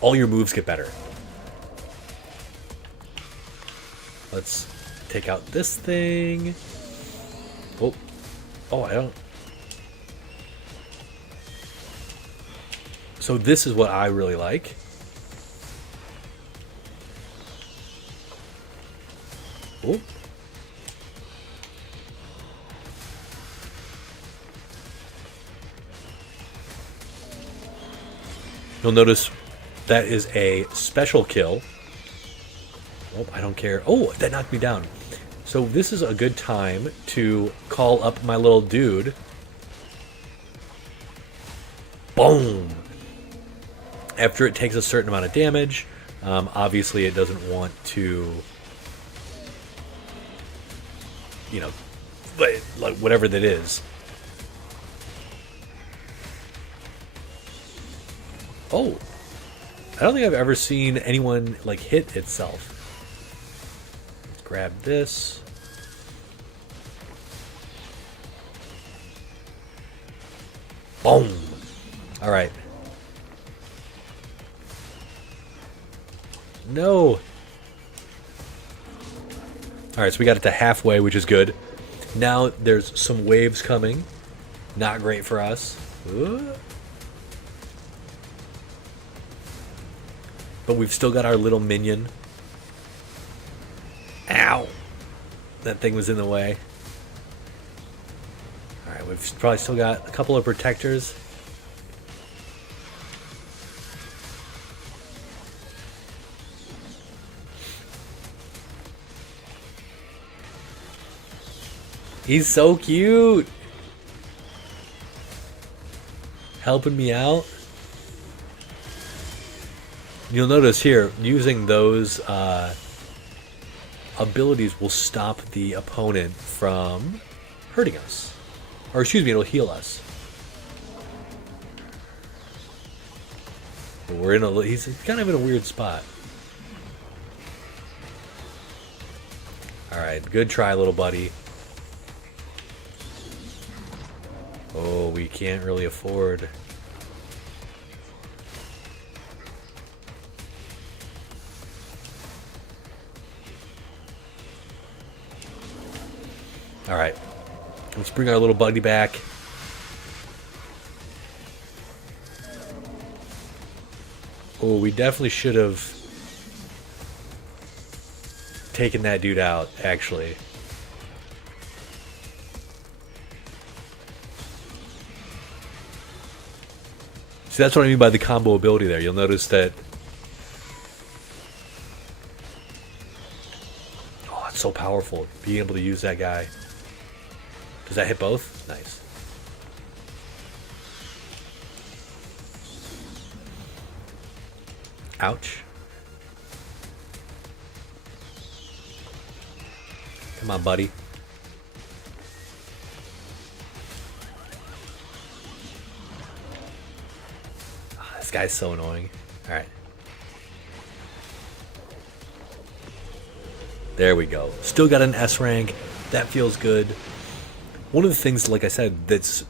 all your moves get better. Let's take out this thing. Oh, I don't. So this is what I really like. Oh. You'll notice that is a special kill. Oh, I don't care. Oh, that knocked me down. So this is a good time to call up my little dude. Boom! After it takes a certain amount of damage, obviously it doesn't want to, you know, like whatever that is. Oh, I don't think I've ever seen anyone like hit itself. Let's grab this. Boom! All right. No. Alright, so we got it to halfway, which is good. Now there's some waves coming. Not great for us. But we've still got our little minion. Ow! That thing was in the way. Alright, we've probably still got a couple of protectors. He's so cute. Helping me out. You'll notice here, using those abilities will stop the opponent from hurting us. Or excuse me, it'll heal us. He's kind of in a weird spot. Alright, good try, little buddy. Oh, we can't really afford... Alright. Let's bring our little buddy back. Oh, we definitely should have taken that dude out, actually. See, that's what I mean by the combo ability there. You'll notice that... Oh, that's so powerful. Being able to use that guy. Does that hit both? Nice. Ouch. Come on, buddy. Oh, this guy's so annoying. Alright. There we go. Still got an S rank. That feels good. One of the things, like I said, that's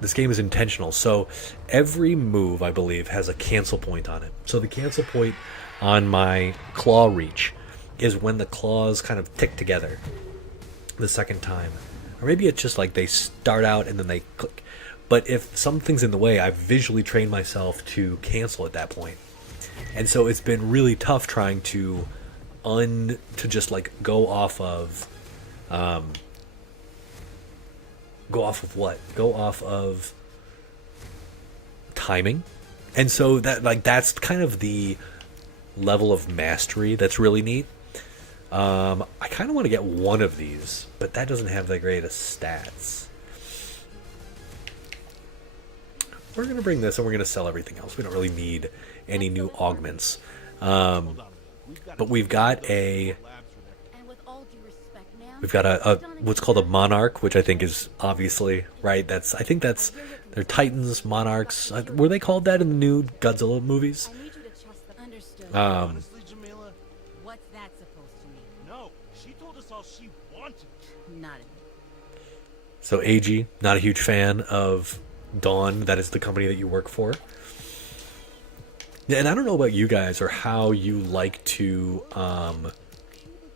this game is intentional. So every move, I believe, has a cancel point on it. So the cancel point on my claw reach is when the claws kind of tick together the second time. Or maybe it's just like they start out and then they click. But if something's in the way, I've visually trained myself to cancel at that point. And so it's been really tough trying to just like go off of what? Go off of timing. And so that's kind of the level of mastery that's really neat. I kind of want to get one of these, but that doesn't have the greatest stats. We're going to bring this and we're going to sell everything else. We don't really need any new augments. But we've got a what's called a monarch, which I think is obviously right. I think they're titans, monarchs. Were they called that in the new Godzilla movies? Honestly, Jamila, what's that supposed to mean? No, she told us all she wanted. Not it. So AG, not a huge fan of Dawn. That is the company that you work for. And I don't know about you guys or how you like to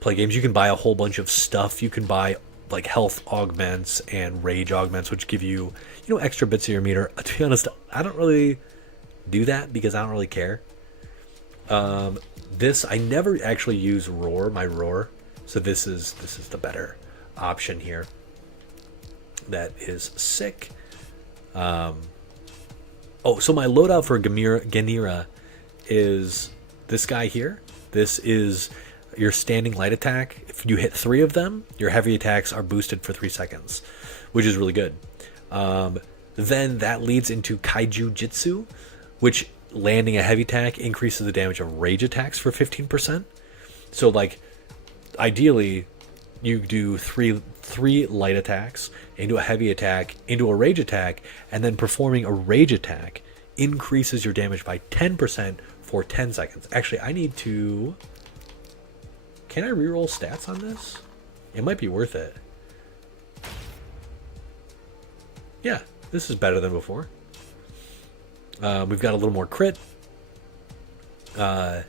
play games. You can buy a whole bunch of stuff. You can buy like health augments and rage augments, which give you, extra bits of your meter. To be honest, I don't really do that because I don't really care. I never actually use my roar. So this is the better option here. That is sick. So my loadout for Ganira is this guy here. This is your standing light attack. If you hit 3 of them, your heavy attacks are boosted for 3 seconds, which is really good. Then that leads into Kaiju Jitsu, which landing a heavy attack increases the damage of rage attacks for 15%. So like ideally you do three light attacks into a heavy attack into a rage attack, and then performing a rage attack increases your damage by 10% for 10 seconds. Actually, can I reroll stats on this? It might be worth it. Yeah, this is better than before. We've got a little more crit. So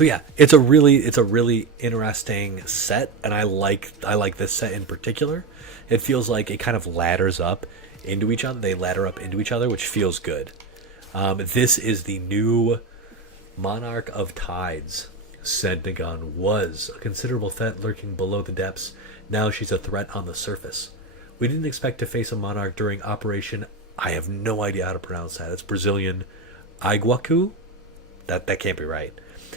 yeah, it's a really interesting set, and I like this set in particular. It feels like it kind of ladders up into each other. They ladder up into each other, which feels good. This is the new Monarch of Tides. Sednagon was a considerable threat lurking below the depths. Now she's a threat on the surface. We didn't expect to face a Monarch during Operation... I have no idea how to pronounce that. It's Brazilian Iguacu? That can't be right.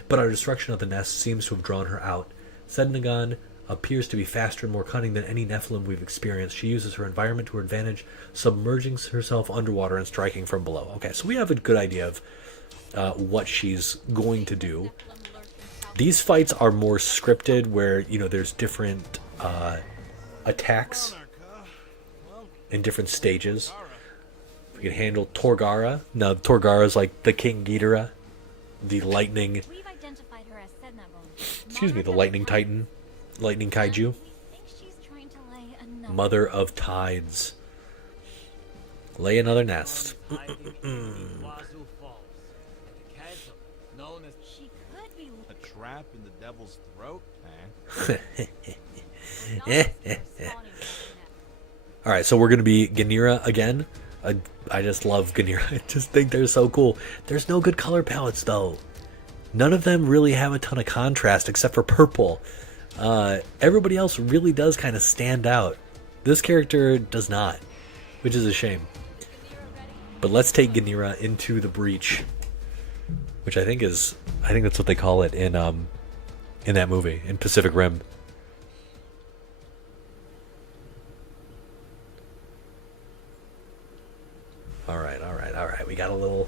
But our destruction of the nest seems to have drawn her out. Sednagon appears to be faster and more cunning than any Nephilim we've experienced. She uses her environment to her advantage, submerging herself underwater and striking from below. Okay, so we have a good idea of what she's going to do. These fights are more scripted, where there's different attacks in different stages. We can handle Torgara. Now Torgara is like the King Ghidorah, the lightning. We've identified her as Sednagon. Excuse me, the Lightning Titan. Lightning Kaiju. We think she's trying to lay another. Mother of Tides. Lay another nest. Hiding in Wazoo Falls, at the chasm known as She could be. a trap in the devil's throat, Alright, so we're going to be Ganira again. I just love Ganira. I just think they're so cool. There's no good color palettes, though. None of them really have a ton of contrast, except for purple. Everybody else really does kind of stand out. This character does not, which is a shame. But let's take Ganira into the breach, which I think that's what they call it in that movie, in Pacific Rim. All right. We got a little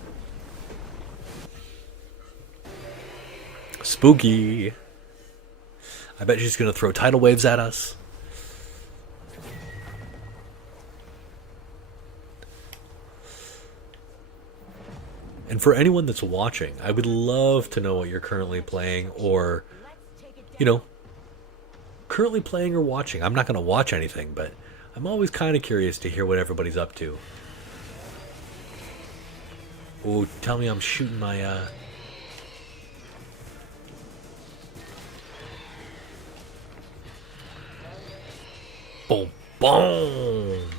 spooky. I bet she's gonna throw tidal waves at us. And for anyone that's watching, I would love to know what you're currently playing, or, you know, currently playing or watching. I'm not going to watch anything, but I'm always kind of curious to hear what everybody's up to. Oh, tell me I'm shooting my, Boom, boom!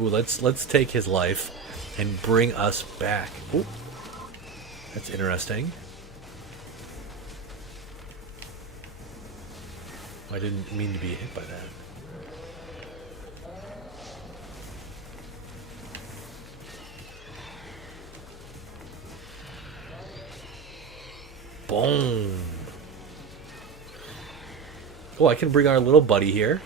Ooh, let's take his life and bring us back. Ooh, that's interesting. I didn't mean to be hit by that. Boom. Oh, I can bring our little buddy here.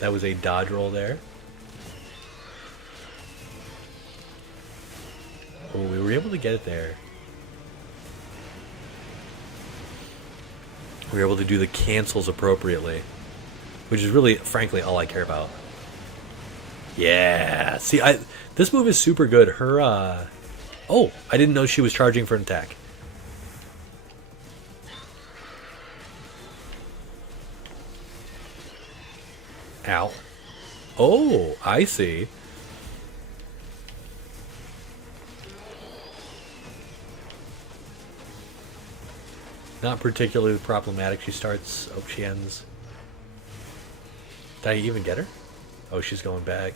That was a dodge roll there. Oh, we were able to get it there. We were able to do the cancels appropriately, which is really, frankly, all I care about. Yeah. See, this move is super good. Her, oh, I didn't know she was charging for an attack. Ow. Oh, I see. Not particularly problematic. She starts. Oh, she ends. Did I even get her? Oh, she's going back.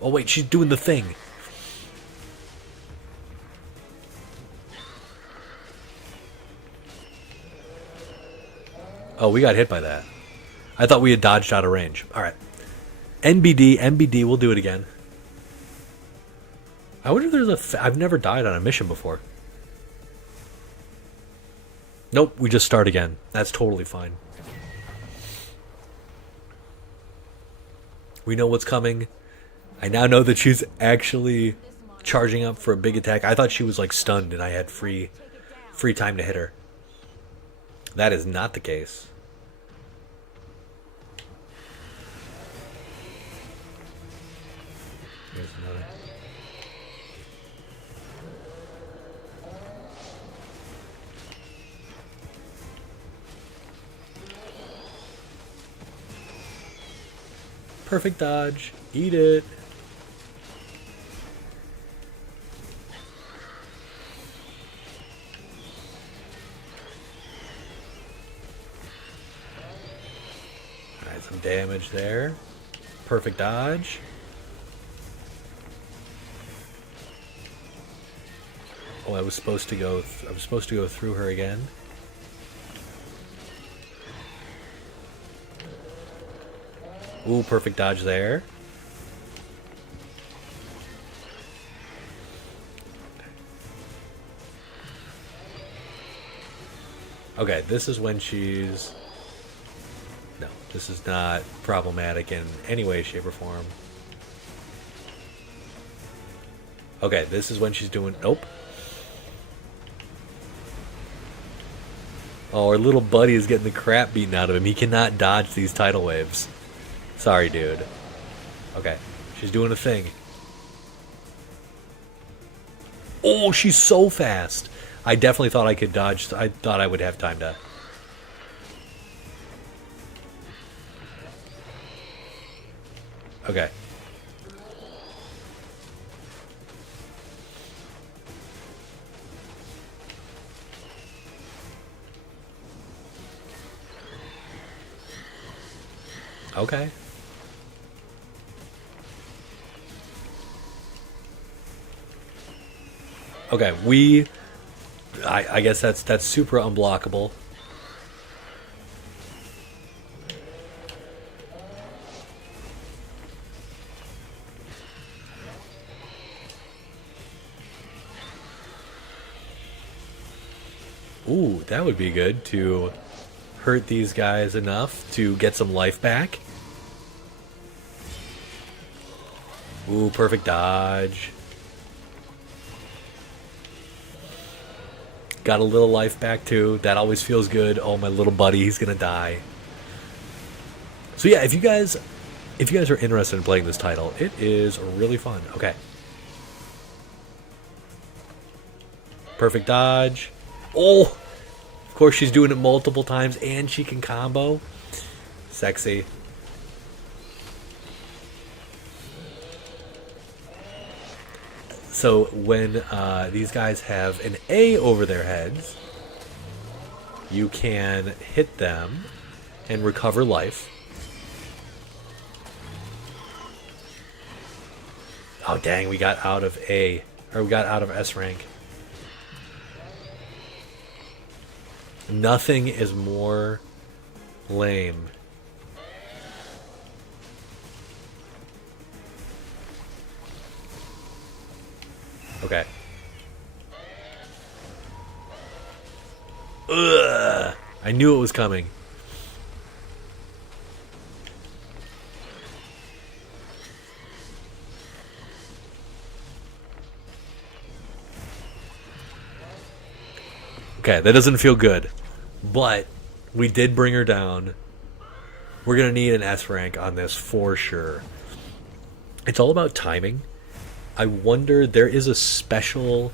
Oh, wait, she's doing the thing. Oh, we got hit by that. I thought we had dodged out of range. Alright. NBD, we'll do it again. I wonder if there's I've never died on a mission before. Nope, we just start again. That's totally fine. We know what's coming. I now know that she's actually charging up for a big attack. I thought she was like stunned and I had free time to hit her. That is not the case. Here's another. Perfect dodge. Eat it. Alright, some damage there. Perfect dodge. Oh, I was supposed to go through her again. Ooh, perfect dodge there. Okay, this is when she's... No, this is not problematic in any way, shape, or form. Okay, this is when she's doing... Nope. Oh, our little buddy is getting the crap beaten out of him. He cannot dodge these tidal waves. Sorry, dude. Okay, she's doing a thing. Oh, she's so fast. I definitely thought I could dodge. I thought I would have time to. Okay. Okay. Okay, I guess that's super unblockable. Ooh, that would be good to hurt these guys enough to get some life back. Ooh, perfect dodge. Got a little life back too. That always feels good. Oh, my little buddy, he's gonna die. So yeah, if you guys are interested in playing this title, it is really fun. Okay. Perfect dodge. Oh, of course she's doing it multiple times and she can combo. Sexy. So when these guys have an A over their heads, you can hit them and recover life. Oh dang, we got out of A, or we got out of S rank. Nothing is more lame. Okay. Ugh! I knew it was coming. Okay, that doesn't feel good. But we did bring her down. We're going to need an S rank on this for sure. It's all about timing. I wonder, there's a special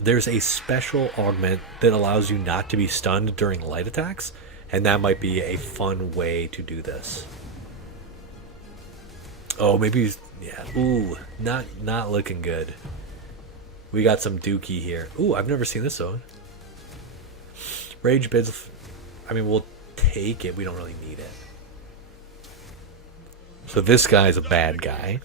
augment that allows you not to be stunned during light attacks, and that might be a fun way to do this. Oh, maybe, yeah. Ooh, not looking good. We got some dookie here. Ooh, I've never seen this zone. Rage bids. I mean, we'll take it. We don't really need it. So this guy's a bad guy.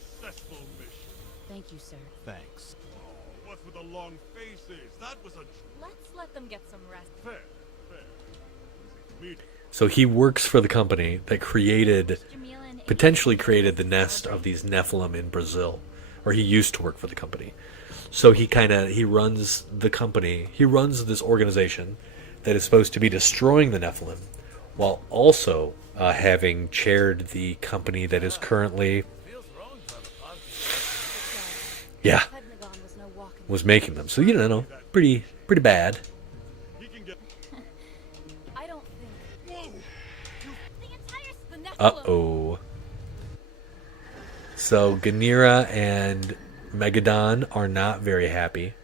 Thank you, sir. Thanks. Oh, what with the long faces? That was a... Let's let them get some rest. Fair, fair. Meeting. So he works for the company that potentially created the nest of these Nephilim in Brazil. Or he used to work for the company. So he runs the company. He runs this organization that is supposed to be destroying the Nephilim, while also having chaired the company that is currently, yeah, was making them. So you know, pretty bad. I don't think. Uh-oh. So Ganira and Megadon are not very happy.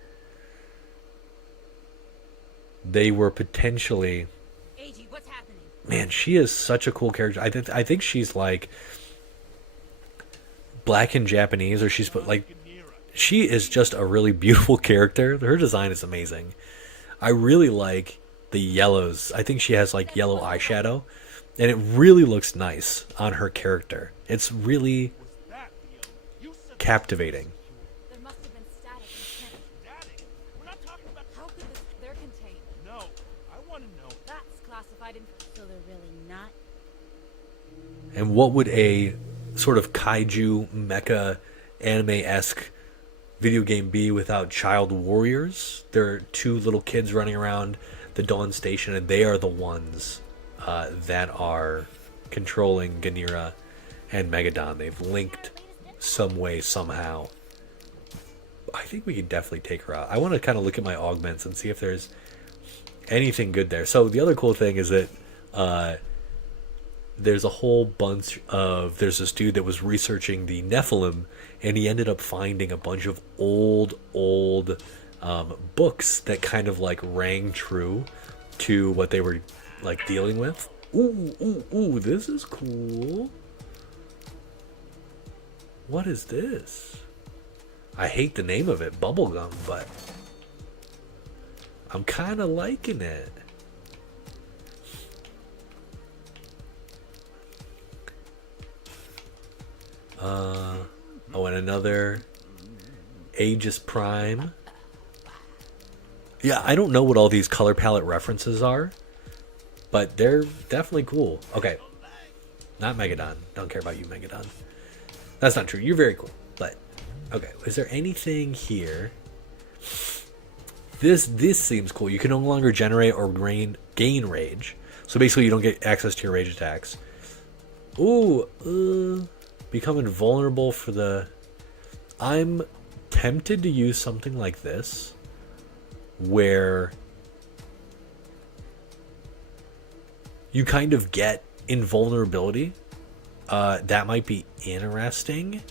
They were potentially... AG, what's happening? Man, she is such a cool character. I think she's like black and Japanese, or she's like... She is just a really beautiful character. Her design is amazing. I really like the yellows. I think she has like yellow eyeshadow, and it really looks nice on her character. It's really captivating. There must have been static in the tent. Static? We're not talking about... How could this... They're contained. No, I want to know. That's classified info. So they're really not... And what would a sort of kaiju mecha anime-esque video game be without child warriors? There are two little kids running around the Dawn Station, and they are the ones that are controlling Ganira and Megadon. They've linked some way, somehow. I think we can definitely take her out. I want to kind of look at my augments and see if there's anything good there. So the other cool thing is that there's a whole bunch of... There's this dude that was researching the Nephilim and he ended up finding a bunch of old books that kind of like rang true to what they were like dealing with. Ooh, this is cool. What is this? I hate the name of it, bubblegum, but I'm kind of liking it. Oh, and another Aegis Prime. Yeah, I don't know what all these color palette references are, but they're definitely cool. Okay, not Megadon. Don't care about you, Megadon. That's not true. You're very cool, but okay. Is there anything here? This seems cool. You can no longer generate or gain rage, so basically you don't get access to your rage attacks. Ooh, become invulnerable for the... I'm tempted to use something like this, where you kind of get invulnerability. That might be interesting.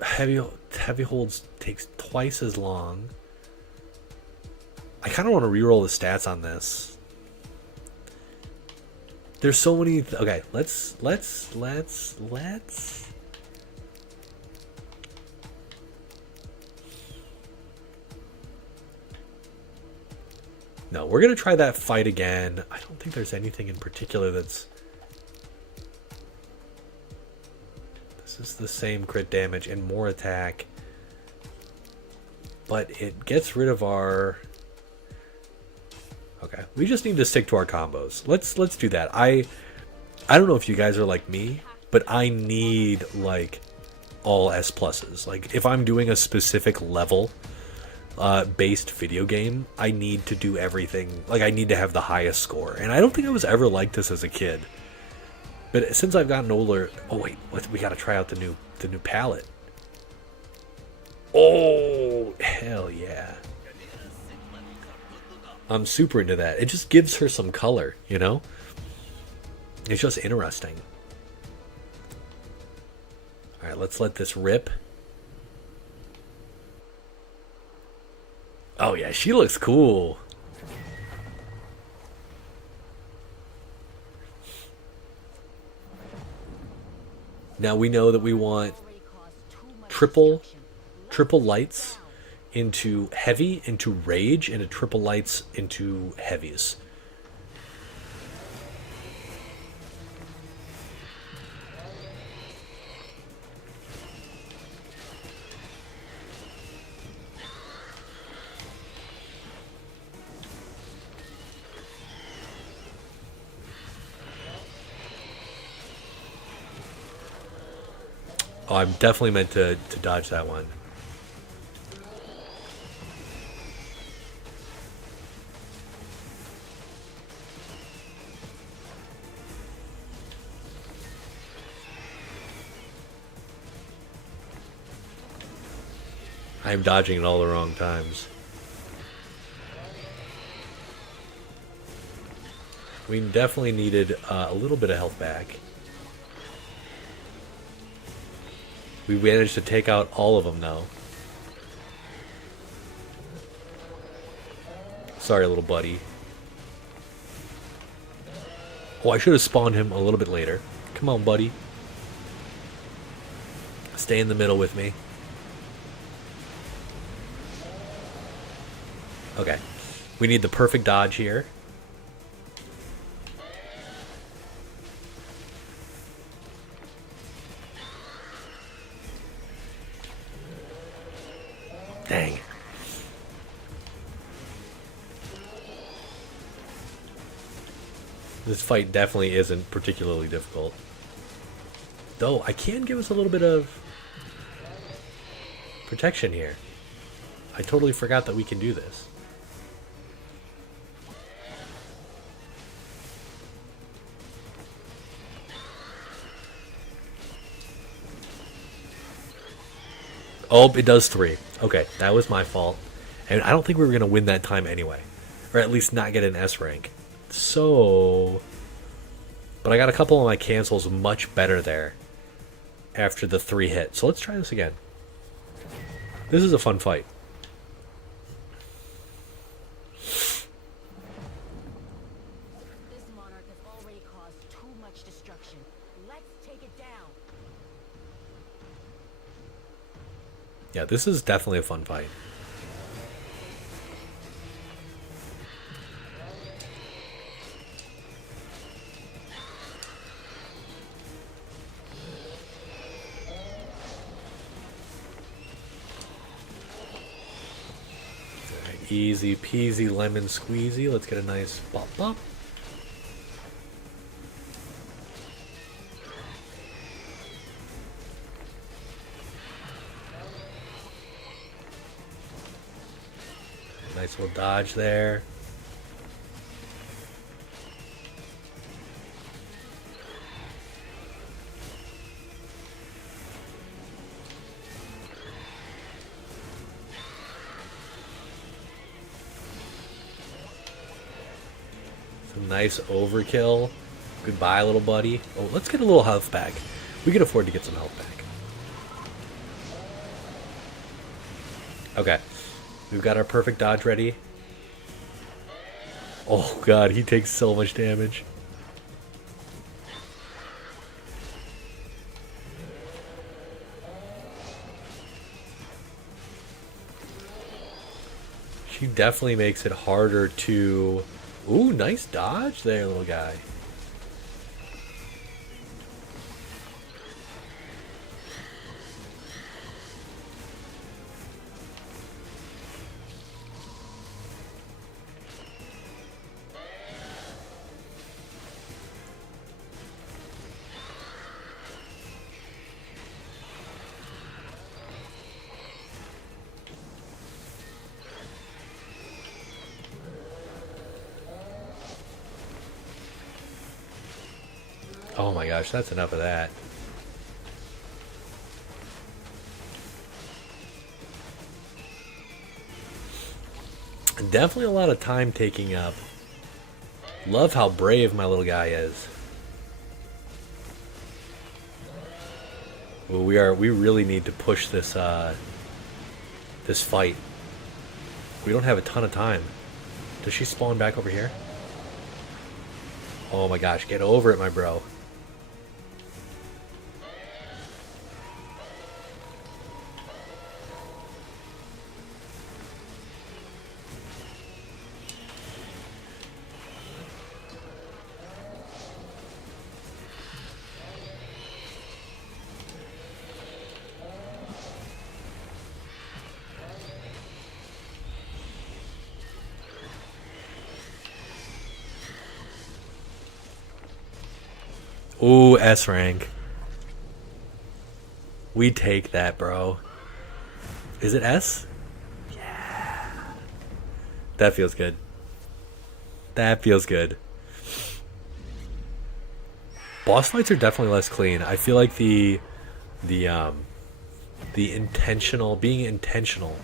Heavy holds takes twice as long. I kind of want to reroll the stats on this. There's so many. Okay, let's. No, we're gonna try that fight again. I don't think there's anything in particular that's... This is the same crit damage and more attack, but it gets rid of our... Okay, we just need to stick to our combos. Let's do that. I don't know if you guys are like me, but I need like all S pluses. Like if I'm doing a specific level based video game, I need to do everything. Like I need to have the highest score, and I don't think I was ever like this as a kid. But since I've gotten older, oh wait, we got to try out the new palette. Oh hell yeah! I'm super into that. It just gives her some color, you know? It's just interesting. Alright, let's let this rip. Oh yeah, she looks cool. Now we know that we want triple lights into heavy, into rage, into triple lights, into heavies. Oh, I'm definitely meant to dodge that one. I'm dodging at all the wrong times. We definitely needed a little bit of health back. We managed to take out all of them, though. Sorry, little buddy. Oh, I should have spawned him a little bit later. Come on, buddy. Stay in the middle with me. Okay. We need the perfect dodge here. Dang. This fight definitely isn't particularly difficult. Though, I can give us a little bit of protection here. I totally forgot that we can do this. Oh, it does 3. Okay, that was my fault. And I don't think we were going to win that time anyway. Or at least not get an S rank. So... But I got a couple of my cancels much better there. after the 3 hit. So let's try this again. This is a fun fight. This monarch has already caused too much destruction. Let's take it down. Yeah, this is definitely a fun fight. Easy peasy lemon squeezy. Let's get a nice bop bop. Nice little dodge there. Some nice overkill. Goodbye, little buddy. Oh, let's get a little health back. We can afford to get some health back. Okay. We've got our perfect dodge ready. Oh god, he takes so much damage. She definitely makes it harder to... Ooh, nice dodge there, little guy. Oh my gosh, that's enough of that. Definitely a lot of time taking up. Love how brave my little guy is. Well, we really need to push this this fight. We don't have a ton of time. Does she spawn back over here? Oh my gosh, get over it, my bro. Ooh, S rank. We take that, bro. Is it S? Yeah. That feels good. That feels good. Boss fights are definitely less clean. I feel like the intentional, being intentional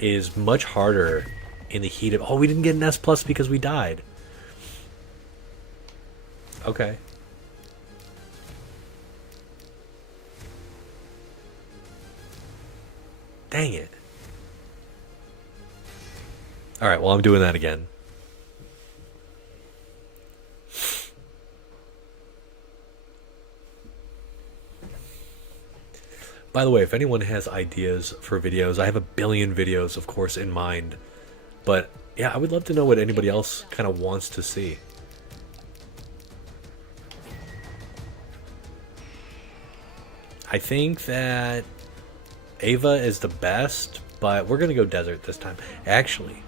is much harder in the heat of... Oh, we didn't get an S plus because we died. Okay. Dang it. Alright, well, I'm doing that again. By the way, if anyone has ideas for videos, I have a billion videos, of course, in mind. But, yeah, I would love to know what anybody else kind of wants to see. I think that Ava is the best, but we're gonna go desert this time. Actually,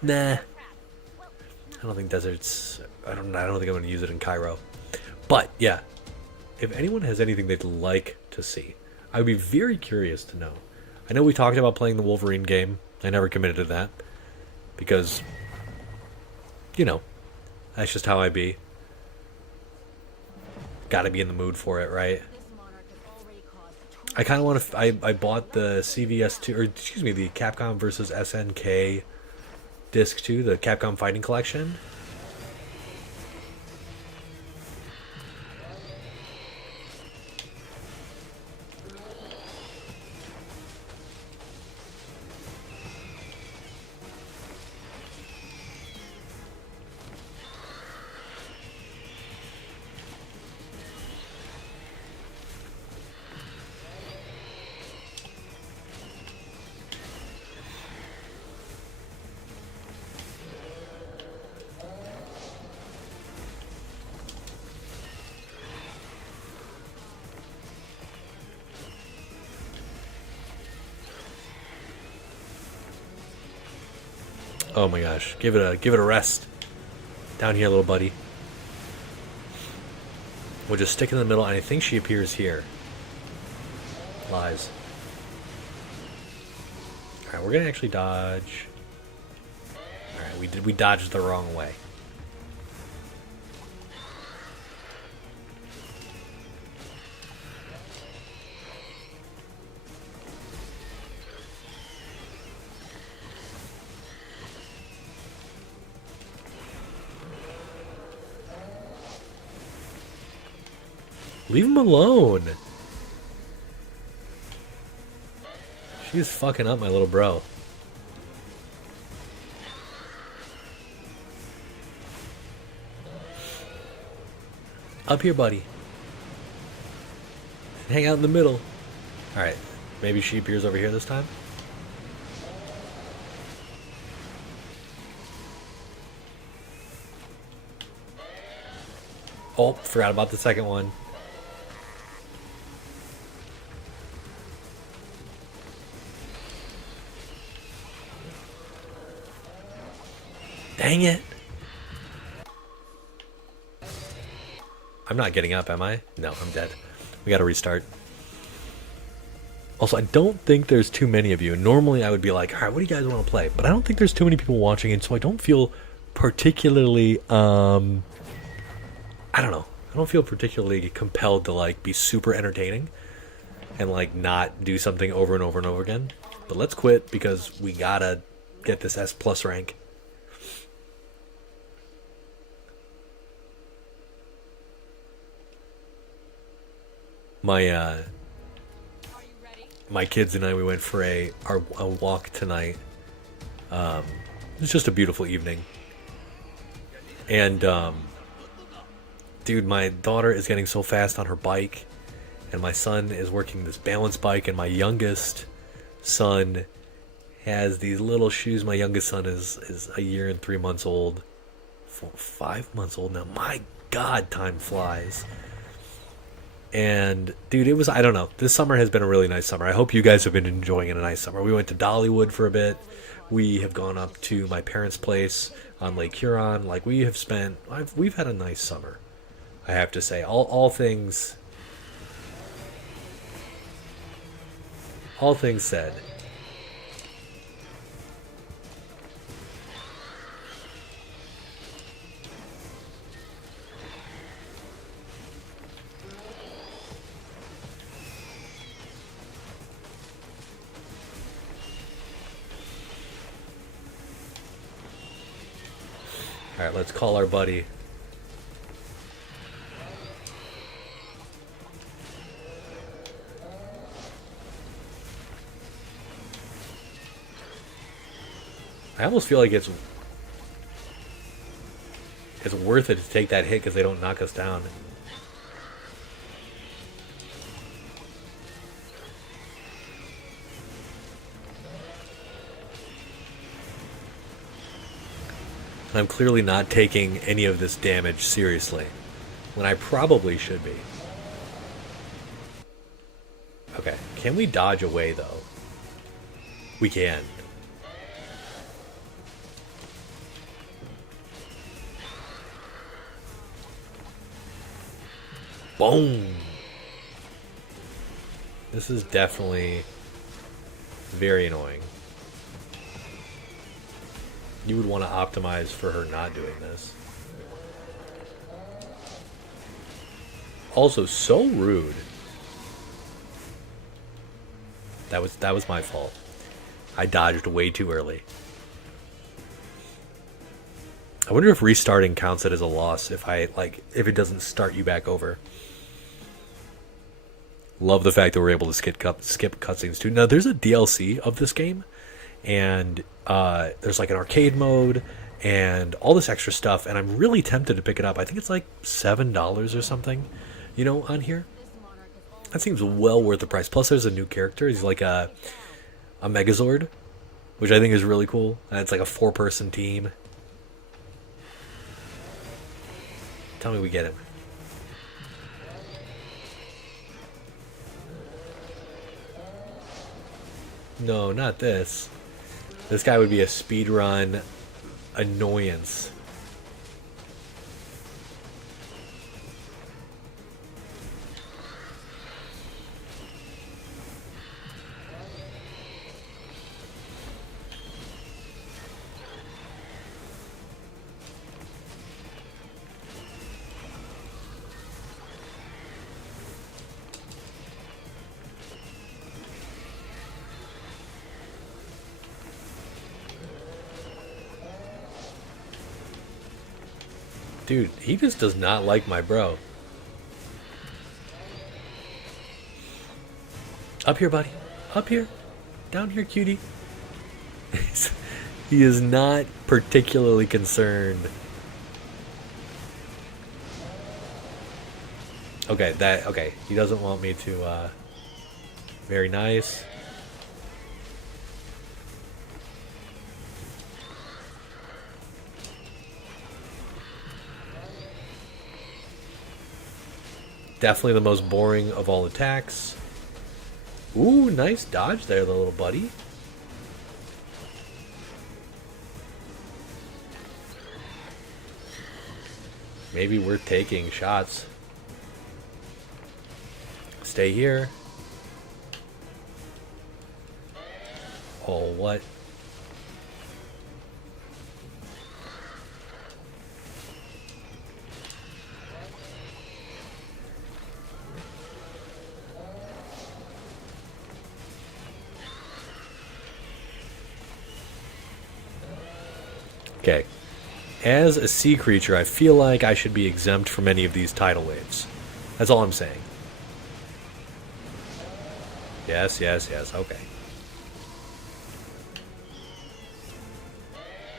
nah. I don't think desert's... I don't think I'm gonna use it in Cairo. But, yeah. If anyone has anything they'd like to see, I would be very curious to know. I know we talked about playing the Wolverine game. I never committed to that. Because, you know, that's just how I be. Gotta be in the mood for it, right? I kind of want to... I bought the CVS2... Or, excuse me, the Capcom vs. SNK Disc 2, the Capcom Fighting Collection. Oh my gosh. Give it a rest. Down here, little buddy. We'll just stick in the middle, and I think she appears here. Lies. Alright, we're gonna actually dodge. Alright, we dodged the wrong way. Leave him alone. She's fucking up my little bro. Up here, buddy. Hang out in the middle. Alright. Maybe she appears over here this time? Oh, forgot about the second one. Dang it. I'm not getting up, am I? No, I'm dead. We gotta restart. Also, I don't think there's too many of you. Normally I would be like, alright, what do you guys want to play? But I don't think there's too many people watching, and so I don't feel particularly, I don't know. I don't feel particularly compelled to, like, be super entertaining and, like, not do something over and over and over again. But let's quit, because we gotta get this S+ rank. My kids and I, we went for a walk tonight. It was just a beautiful evening. And, dude, my daughter is getting so fast on her bike, and my son is working this balance bike, and my youngest son has these little shoes. My youngest son is a year and 3 months old. 5 months old now. My God, time flies. And, dude, it was, I don't know. This summer has been a really nice summer. I hope you guys have been enjoying a nice summer. We went to Dollywood for a bit. We have gone up to my parents' place on Lake Huron. Like, we have spent, we've had a nice summer, I have to say. All things said. Alright, let's call our buddy. I almost feel like it's worth it to take that hit because they don't knock us down. I'm clearly not taking any of this damage seriously, when I probably should be. Okay, can we dodge away, though? We can. Boom! This is definitely very annoying. You would want to optimize for her not doing this. Also, so rude. That was my fault. I dodged way too early. I wonder if restarting counts it as a loss if if it doesn't start you back over. Love the fact that we're able to skip cutscenes too. Now, there's a DLC of this game, and there's like an arcade mode and all this extra stuff, and I'm really tempted to pick it up. I think it's like $7 or something, you know, on here. That seems well worth the price. Plus, there's a new character. He's like a Megazord, which I think is really cool. And it's like a 4-person team. Tell me we get him. No, not this. This guy would be a speedrun annoyance. Dude, he just does not like my bro. Up here, buddy. Up here. Down here, cutie. He is not particularly concerned. Okay, he doesn't want me to, very nice. Definitely the most boring of all attacks. Ooh, nice dodge there, the little buddy. Maybe we're taking shots. Stay here. Oh, what? Okay. As a sea creature, I feel like I should be exempt from any of these tidal waves. That's all I'm saying. Yes, yes, yes. Okay.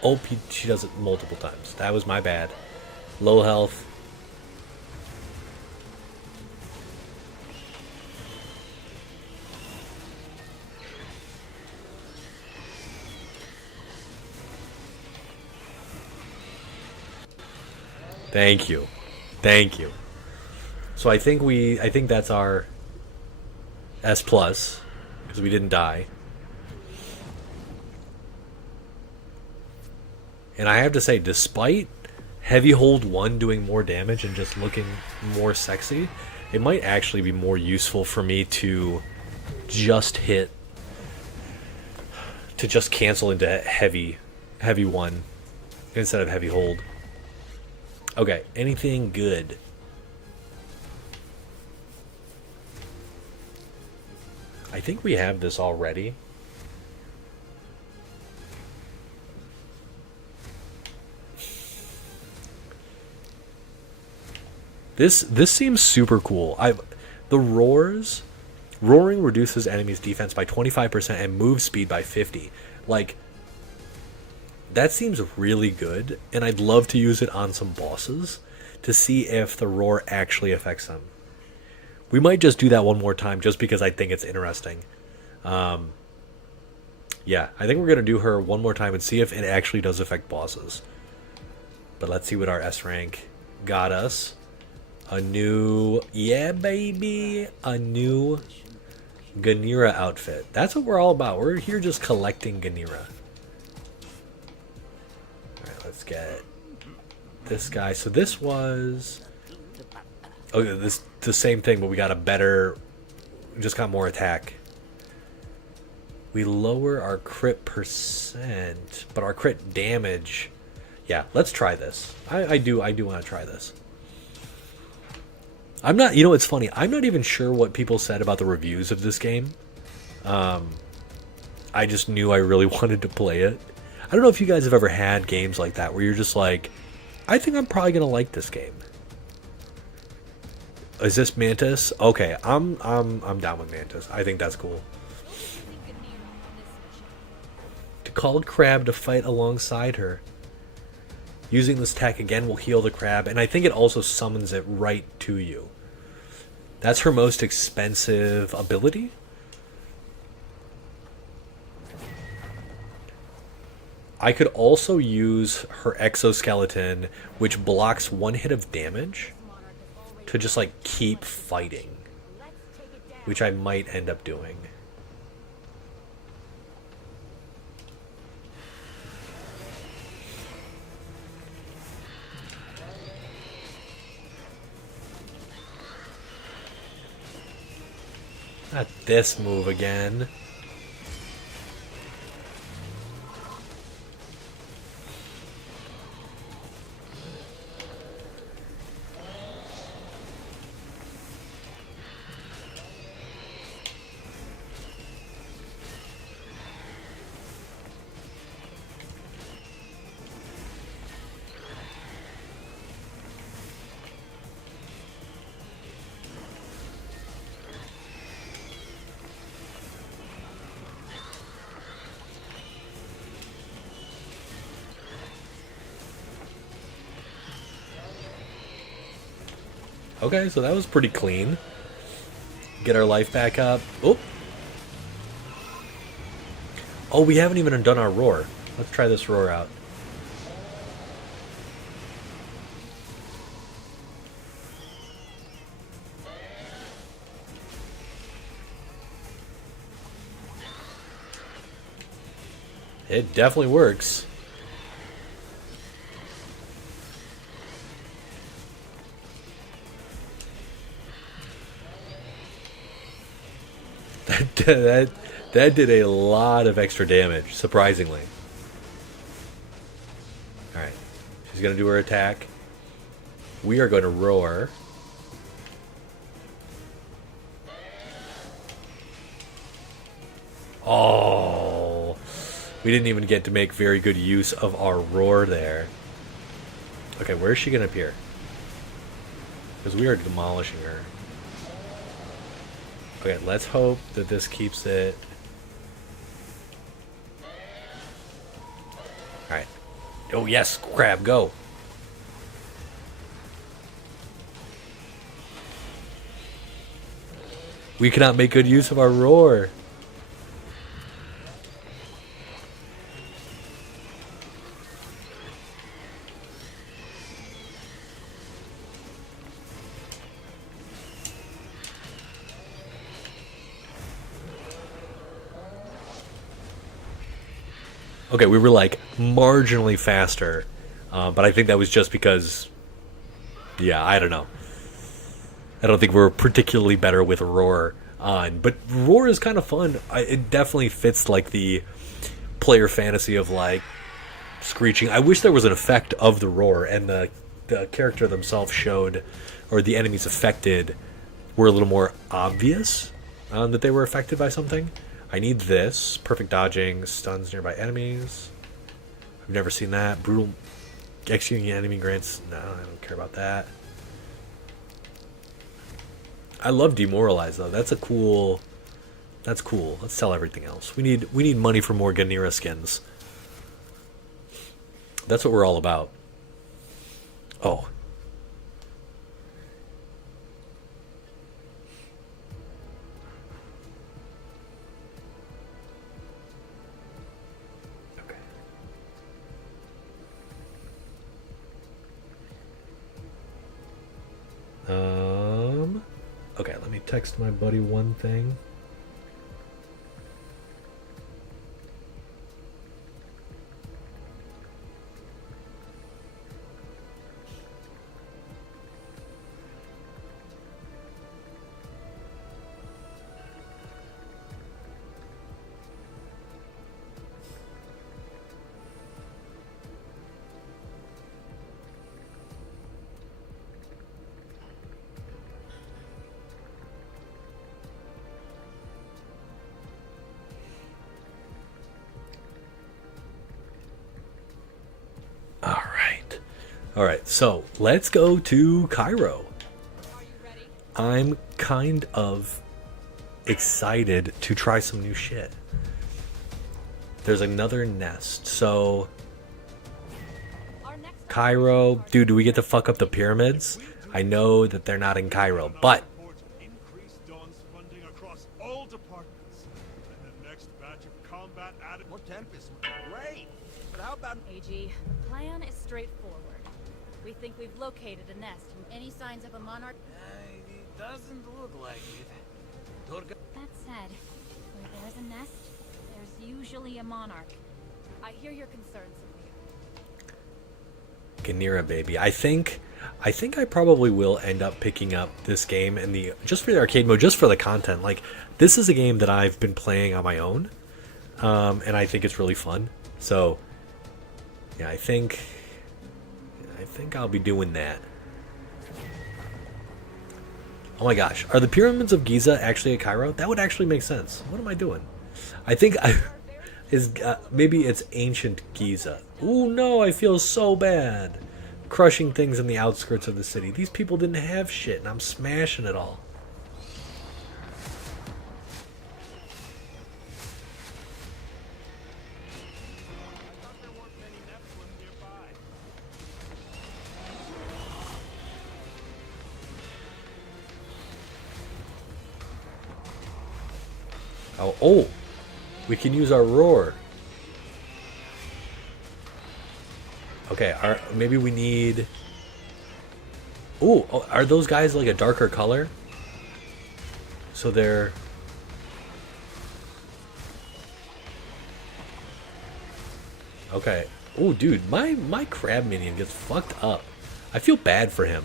Oh, she does it multiple times. That was my bad. Low health. Thank you. Thank you. So I think that's our S plus because we didn't die. And I have to say, despite Heavy Hold 1 doing more damage and just looking more sexy, it might actually be more useful for me to just cancel into heavy 1 instead of Heavy Hold. Okay, anything good? I think we have this already. This seems super cool. Roaring reduces enemies' defense by 25% and move speed by 50. Like, that seems really good, and I'd love to use it on some bosses to see if the roar actually affects them. We might just do that one more time just because I think it's interesting. Yeah, I think we're going to do her one more time and see if it actually does affect bosses. But let's see what our S rank got us. A new... Yeah, baby! A new Ganira outfit. That's what we're all about. We're here just collecting Ganira. Let's get this guy. So this was... Okay, this the same thing, but we got a better... Just got more attack. We lower our crit percent, but our crit damage... Yeah, let's try this. I do want to try this. I'm not... You know, it's funny. I'm not even sure what people said about the reviews of this game. I just knew I really wanted to play it. I don't know if you guys have ever had games like that where you're just like, I think I'm probably gonna like this game. Is this Mantis? Okay, I'm down with Mantis. I think that's cool. To call Crab to fight alongside her. Using this attack again will heal the crab, and I think it also summons it right to you. That's her most expensive ability. I could also use her exoskeleton, which blocks 1 hit of damage, to just like keep fighting, which I might end up doing. Not this move again. Okay, so that was pretty clean. Get our life back up. Oh! Oh, we haven't even done our roar. Let's try this roar out. It definitely works. That did a lot of extra damage, surprisingly. Alright. She's going to do her attack. We are going to roar. Oh. We didn't even get to make very good use of our roar there. Okay, where is she going to appear? Because we are demolishing her. Okay, let's hope that this keeps it. Alright. Oh, yes, crab, go. We cannot make good use of our roar. Okay, we were like marginally faster, but I think that was just because, yeah, I don't know. I don't think we're particularly better with Roar on, but Roar is kind of fun. It definitely fits like the player fantasy of like screeching. I wish there was an effect of the Roar and the character themselves showed, or the enemies affected were a little more obvious that they were affected by something. I need this. Perfect dodging, stuns nearby enemies. I've never seen that. Brutal executing an enemy grants. No, I don't care about that. I love demoralize though. That's a cool. That's cool. Let's sell everything else. We need money for more Ganira skins. That's what we're all about. Oh. Okay, let me text my buddy one thing. Alright, so let's go to Cairo. I'm kind of excited to try some new shit. There's another nest, so Cairo, dude, do we get to fuck up the pyramids? I know that they're not in Cairo, but AG, the plan is straightforward. We think we've located a nest. Any signs of a monarch? It doesn't look like it. That said, where there's a nest, there's usually a monarch. I hear your concerns, Ganira, baby. I think I probably will end up picking up this game and the just for the arcade mode, just for the content. Like, this is a game that I've been playing on my own, and I think it's really fun. So, yeah, I think I'll be doing that. Oh my gosh, are the pyramids of Giza actually at Cairo? That would actually make sense. What am I doing? I think maybe it's ancient Giza. Ooh no, I feel so bad. Crushing things in the outskirts of the city. These people didn't have shit, and I'm smashing it all. Oh, we can use our roar. Okay, maybe we need... Ooh, are those guys like a darker color? So they're... Okay. Ooh, dude, my crab minion gets fucked up. I feel bad for him.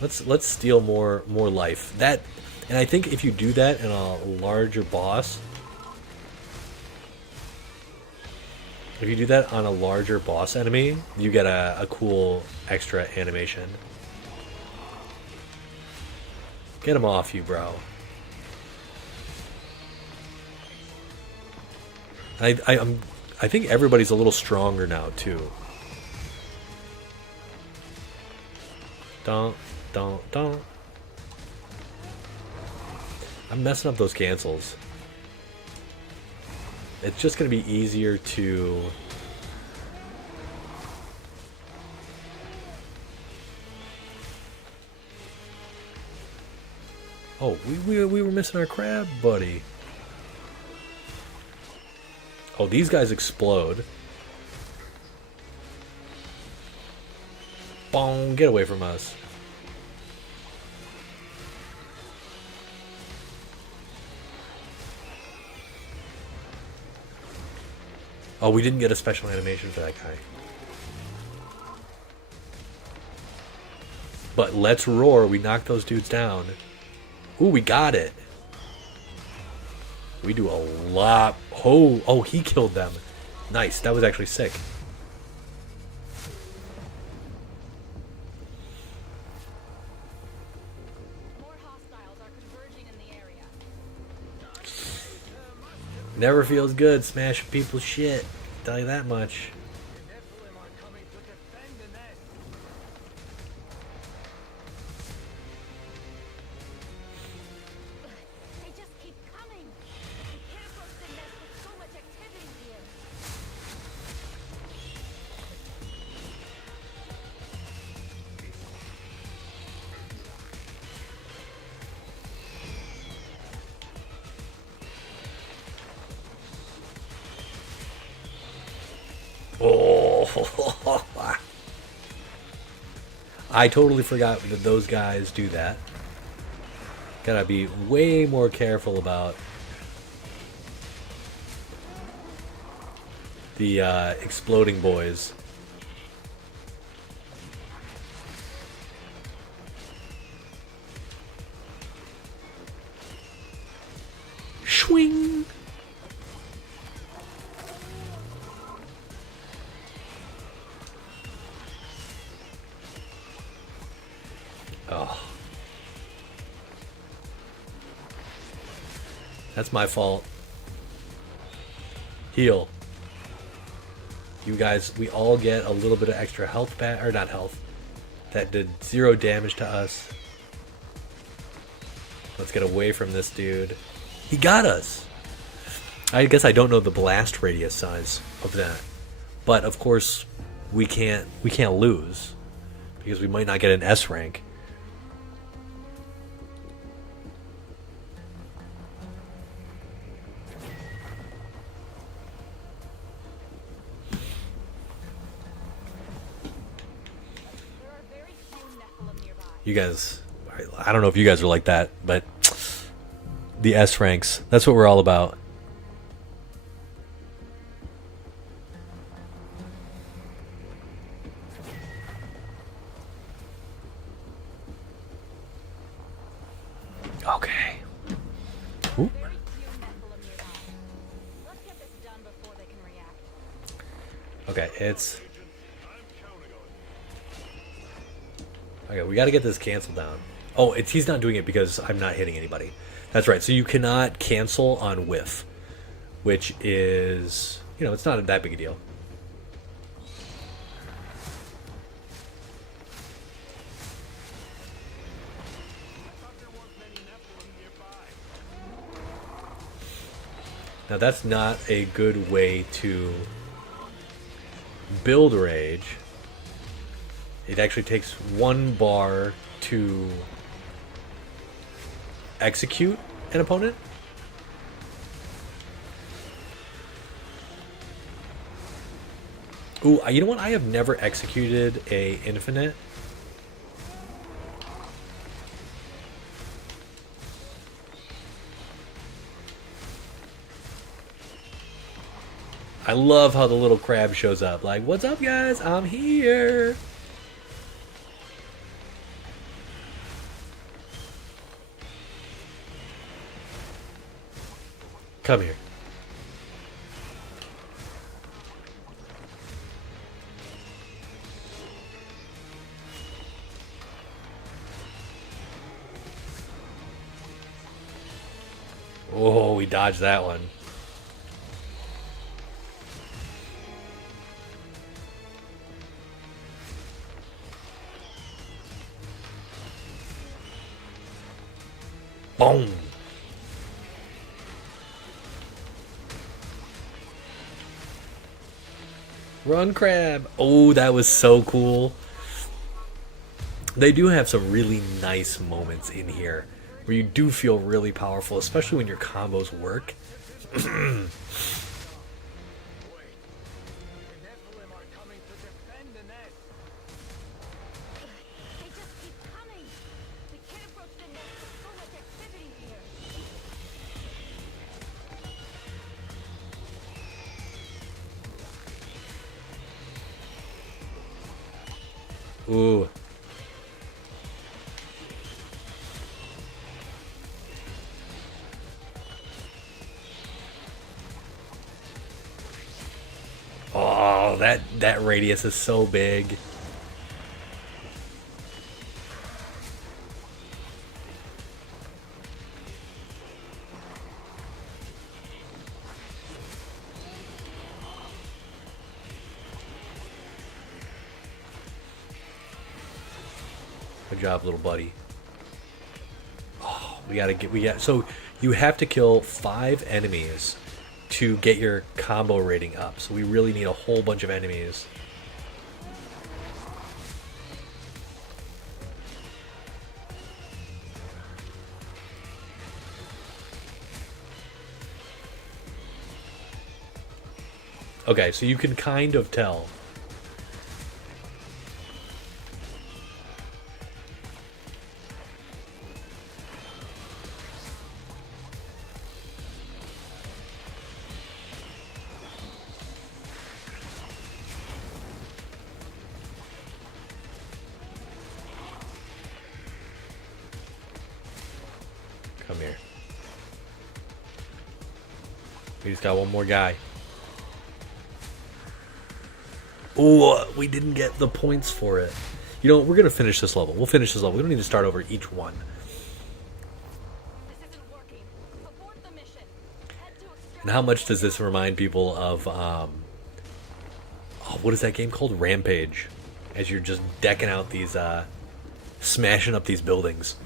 Let's steal more life. That, and I think if you do that in a larger boss, if you do that on a larger boss enemy, you get a cool extra animation. Get him off you, bro. I think everybody's a little stronger now too. Don't. I'm messing up those cancels. It's just gonna be easier to... Oh, we were missing our crab, buddy. Oh, these guys explode. Bong, get away from us. Oh, we didn't get a special animation for that guy. But let's roar. We knocked those dudes down. Ooh, we got it. We do a lot. Oh, he killed them. Nice. That was actually sick. More hostiles are converging in the area. Never feels good smashing people's shit. Tell you that much. They just keep coming. We can't approach the nest with so much activity here. Oh, I totally forgot that those guys do that. Gotta be way more careful about the exploding boys. Swing. Oh. That's my fault. Heal. You guys, we all get a little bit of extra health back, or not health. That did 0 damage to us. Let's get away from this dude. He got us! I guess I don't know the blast radius size of that. But of course, we can't lose. Because we might not get an S rank. You guys, I don't know if you guys are like that, but the S ranks, that's what we're all about. Okay, it's... Okay, we gotta get this canceled down. Oh, he's not doing it because I'm not hitting anybody. That's right, so you cannot cancel on whiff. Which is... You know, it's not that big a deal. Now that's not a good way to build rage. It actually takes 1 bar to execute an opponent. Ooh, you know what? I have never executed a infinite. I love how the little crab shows up. Like, what's up, guys? I'm here. Come here. Oh, we dodged that one. Boom. Run, crab. Oh, that was so cool. They do have some really nice moments in here where you do feel really powerful, especially when your combos work. They just keep coming. We can't approach the nest. There's so much activity here. Ooh. Oh, that radius is so big. Good job, little buddy. Oh, so you have to kill 5 enemies to get your combo rating up. So we really need a whole bunch of enemies. Okay, so you can kind of tell. Come here. We just got one more guy. Oh, we didn't get the points for it. You know, we're going to finish this level. We'll finish this level. We don't need to start over each one. This isn't working. Abort the mission. Head to extract. And how much does this remind people of, oh, what is that game called? Rampage. As you're just decking out these, smashing up these buildings.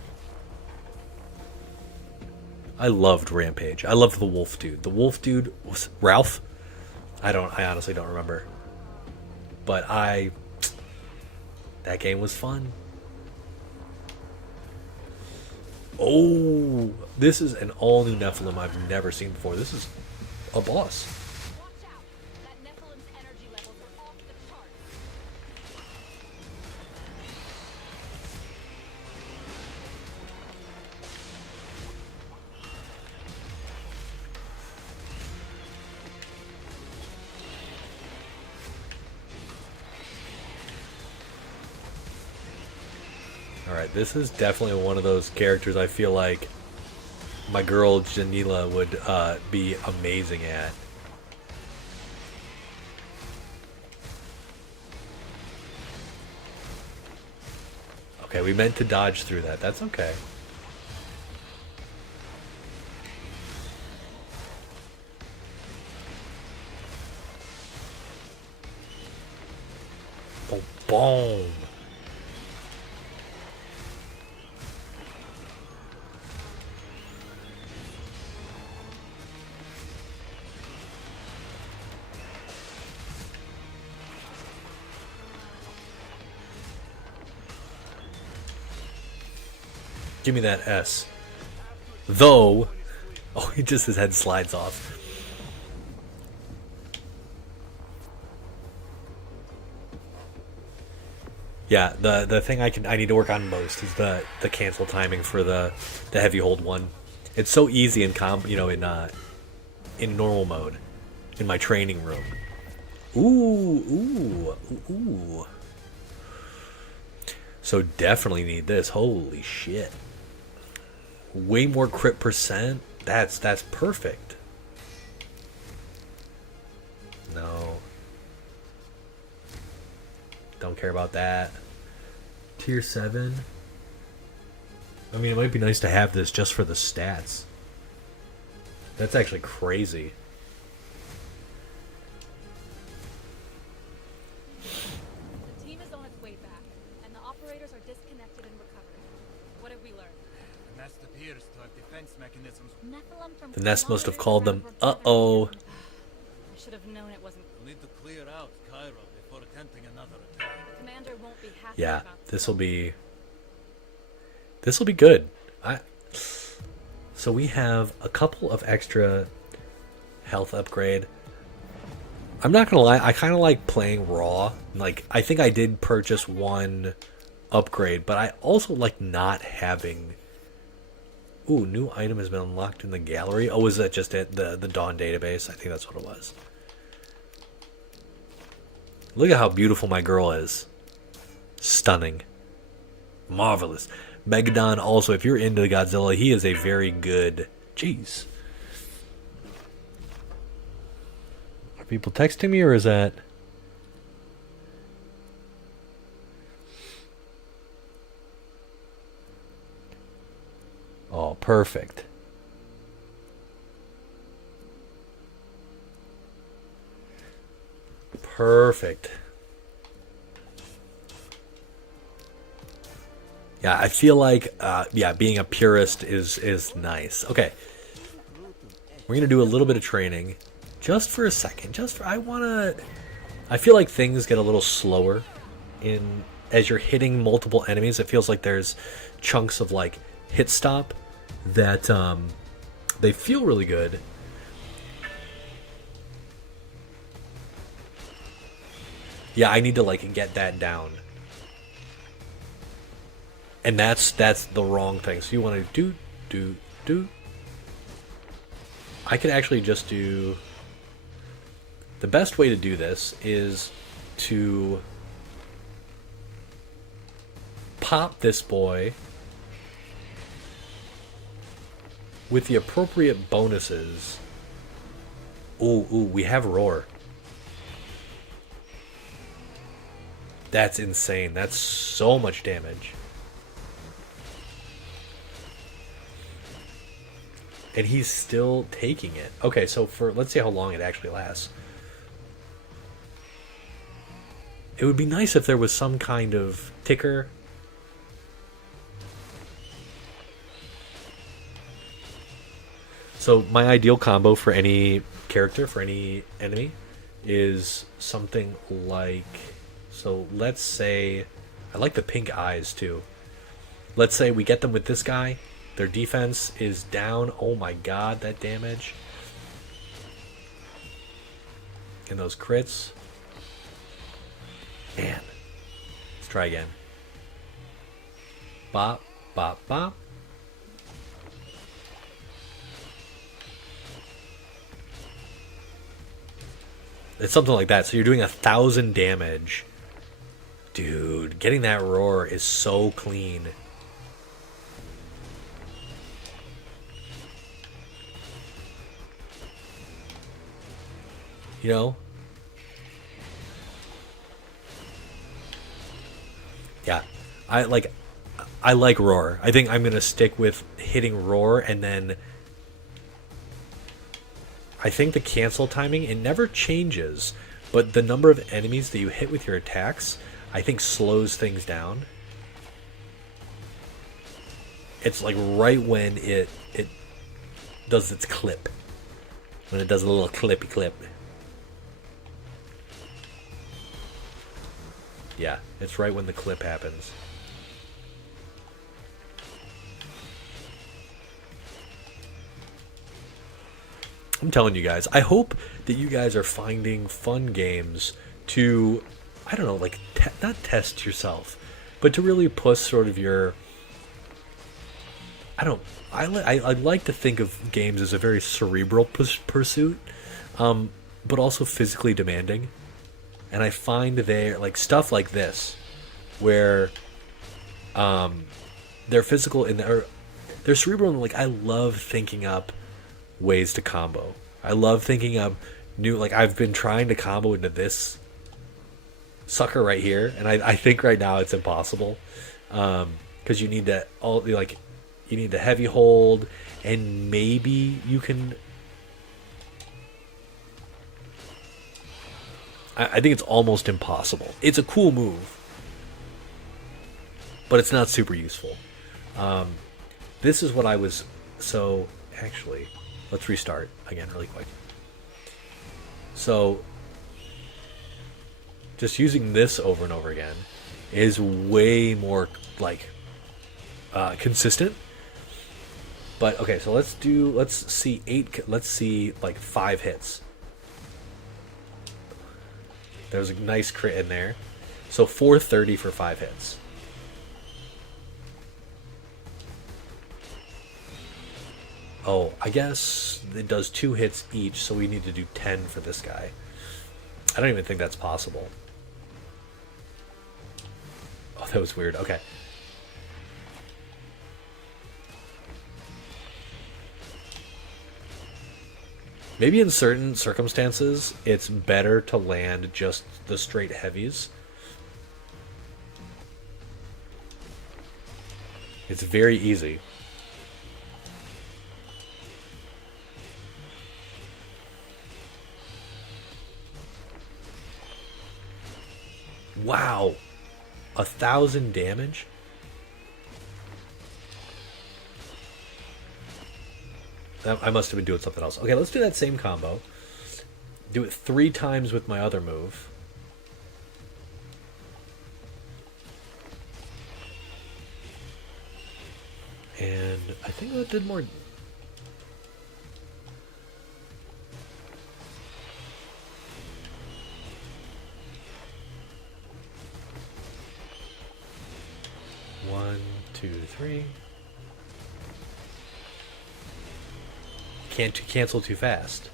I loved Rampage. I loved the wolf dude. The wolf dude was Ralph. I honestly don't remember. But that game was fun. Oh, this is an all new Nephilim I've never seen before. This is a boss. Watch out. That Nephilim's energy levels are off the charts. Alright, this is definitely one of those characters I feel like my girl Janila would be amazing at. Okay, we meant to dodge through that. That's okay. Boom, boom. Give me that S. Though, oh, he just his head slides off. Yeah, the thing I need to work on most is the cancel timing for the heavy hold one. It's so easy in in normal mode, in my training room. Ooh. So definitely need this. Holy shit. Way more crit percent. That's perfect. No. Don't care about that. Tier 7. I mean, it might be nice to have this just for the stats. That's actually crazy. The team is on its way back, and the operators are disconnected and recovering. What have we learned? The nest appears to have defense mechanisms. Nephilim from The nest must have kilometers called them. around were Uh-oh. gathered. I should have known it wasn't. We'll need to clear out Cairo before attempting another attack. The commander won't be happy Yeah, about this'll be good. So we have a couple of extra health upgrade. I'm not gonna lie, I kind of like playing raw. Like, I think I did purchase one upgrade, but I also like not having. Ooh, new item has been unlocked in the gallery. Oh, is that just it? The Dawn database? I think that's what it was. Look at how beautiful my girl is. Stunning. Marvelous. Megadon also, if you're into Godzilla, he is a very good... Jeez. Are people texting me, or is that... Oh, perfect. Perfect. Yeah, I feel like, being a purist is nice. Okay. We're going to do a little bit of training. Just for a second. I feel like things get a little slower as you're hitting multiple enemies. It feels like there's chunks of, like, hit stop that, they feel really good. Yeah, I need to, like, get that down. And that's the wrong thing. So you want to do. I could actually just do... The best way to do this is to pop this boy with the appropriate bonuses. Ooh, we have Roar. That's insane. That's so much damage. And he's still taking it. Okay, so let's see how long it actually lasts. It would be nice if there was some kind of ticker. So my ideal combo for any character, for any enemy, is something like... So let's say... I like the pink eyes too. Let's say we get them with this guy. Their defense is down. Oh my god, that damage. And those crits. Man. Let's try again. Bop, bop, bop. It's something like that. So you're doing 1,000 damage. Dude, getting that roar is so clean. You know? Yeah. I like roar. I think I'm gonna stick with hitting roar, and then I think the cancel timing, it never changes, but the number of enemies that you hit with your attacks, I think slows things down. It's like right when it does its clip. When it does a little clippy clip. Yeah, it's right when the clip happens. I'm telling you guys, I hope that you guys are finding fun games to, I don't know, like, not test yourself, but to really push sort of your, I like to think of games as a very cerebral pursuit, but also physically demanding. And I find they're, like, stuff like this, where they're physical and they're cerebral, and, like, I love thinking up ways to combo. I love thinking of new, like, I've been trying to combo into this sucker right here, and I think right now it's impossible, because you need to you need to heavy hold, and maybe you can. I think it's almost impossible. It's a cool move, but it's not super useful. This is what I was. So actually, let's restart again really quick. So just using this over and over again is way more like consistent. But okay, so let's see like 5 hits. There's a nice crit in there. So 430 for 5 hits. Oh, I guess it does 2 hits each, so we need to do 10 for this guy. I don't even think that's possible. Oh, that was weird. Okay. Maybe in certain circumstances, it's better to land just the straight heavies. It's very easy. Wow. 1,000 damage? I must have been doing something else. Okay, let's do that same combo. Do it 3 times with my other move. And I think that did more. One, two, three. Can't cancel too fast.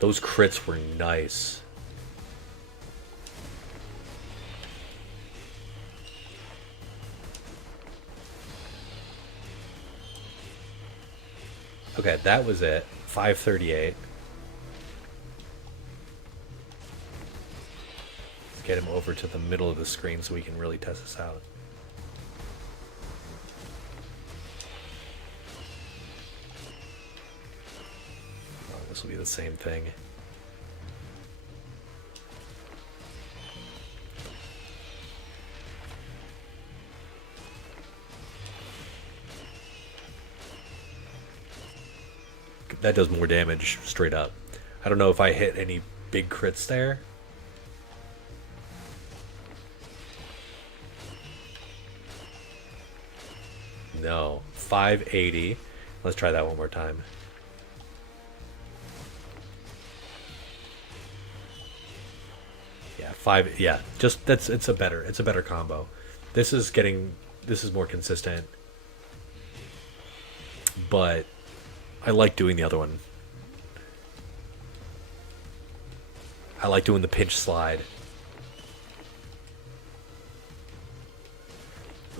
Those crits were nice. Okay, that was it. 538. Let's get him over to the middle of the screen so we can really test this out. This will be the same thing. That does more damage straight up. I don't know if I hit any big crits there. No. 580. Let's try that one more time. Yeah, just it's a better combo. This is more consistent. But I like doing the other one. I like doing the pinch slide.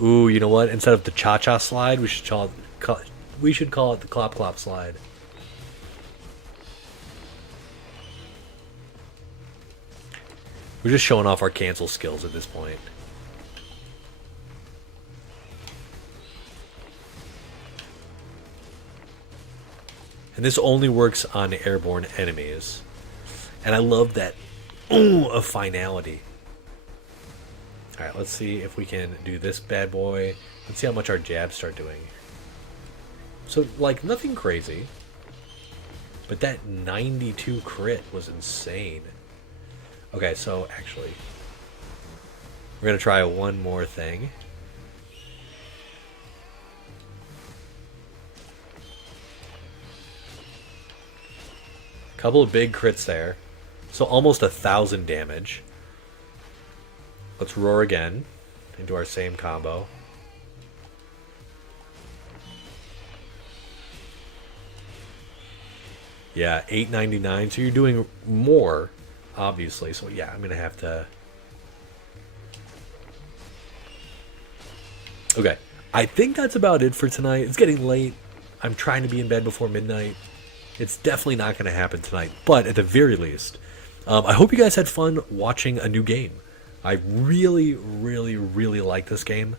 Ooh, you know what? Instead of the cha-cha slide, we should call it the clop clop slide. We're just showing off our cancel skills at this point. And this only works on airborne enemies. And I love that of finality. Alright, let's see if we can do this bad boy. Let's see how much our jabs start doing. So, like, nothing crazy. But that 92 crit was insane. Okay, so, actually, we're going to try one more thing. Couple of big crits there. So almost 1,000 damage. Let's roar again into our same combo. Yeah, 899. So you're doing more, obviously. So yeah, I'm going to have to... Okay. I think that's about it for tonight. It's getting late. I'm trying to be in bed before midnight. It's definitely not going to happen tonight. But at the very least, I hope you guys had fun watching a new game. I really, really, really like this game.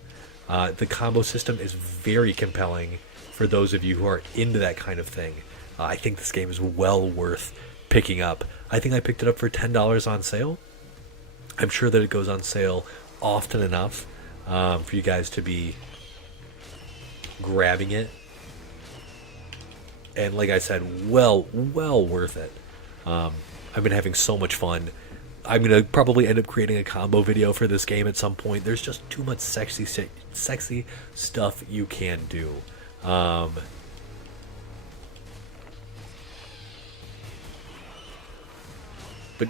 The combo system is very compelling for those of you who are into that kind of thing. I think this game is well worth picking up. I think I picked it up for $10 on sale. I'm sure that it goes on sale often enough for you guys to be grabbing it. And like I said, well worth it. I've been having so much fun. I'm going to probably end up creating a combo video for this game at some point. There's just too much sexy stuff you can do. But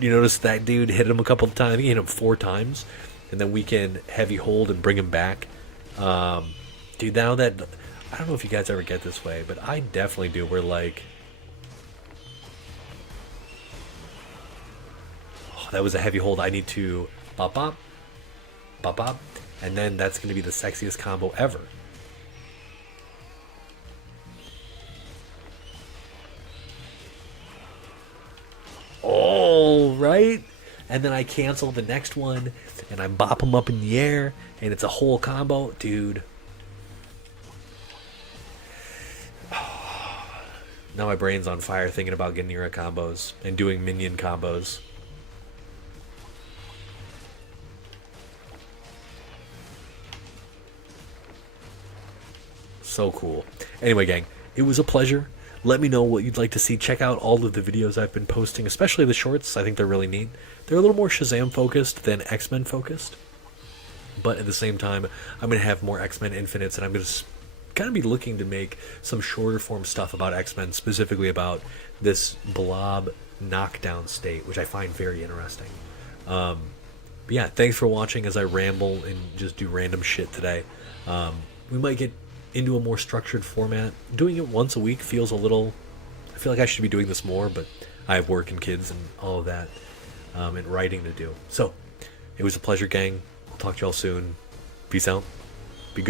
you notice that dude hit him a couple of times. I think he hit him 4 times. And then we can heavy hold and bring him back. Dude, now that... I don't know if you guys ever get this way, but I definitely do. We're like... Oh, that was a heavy hold. I need to... Bop, bop. Bop, bop. And then that's going to be the sexiest combo ever. Oh, right? And then I cancel the next one, and I bop him up in the air, and it's a whole combo. Dude... Now my brain's on fire thinking about Ganira combos and doing minion combos. So cool. Anyway, gang, it was a pleasure. Let me know what you'd like to see. Check out all of the videos I've been posting, especially the shorts. I think they're really neat. They're a little more Shazam focused than X-Men focused. But at the same time, I'm going to have more X-Men Infinites, and I'm going to kind of be looking to make some shorter form stuff about X-Men, specifically about this blob knockdown state, which I find very interesting. But yeah, thanks for watching as I ramble and just do random shit today. We might get into a more structured format. Doing it once a week feels a little... I feel like I should be doing this more, but I have work and kids and all of that, and writing to do. So, it was a pleasure, gang. I'll talk to y'all soon. Peace out.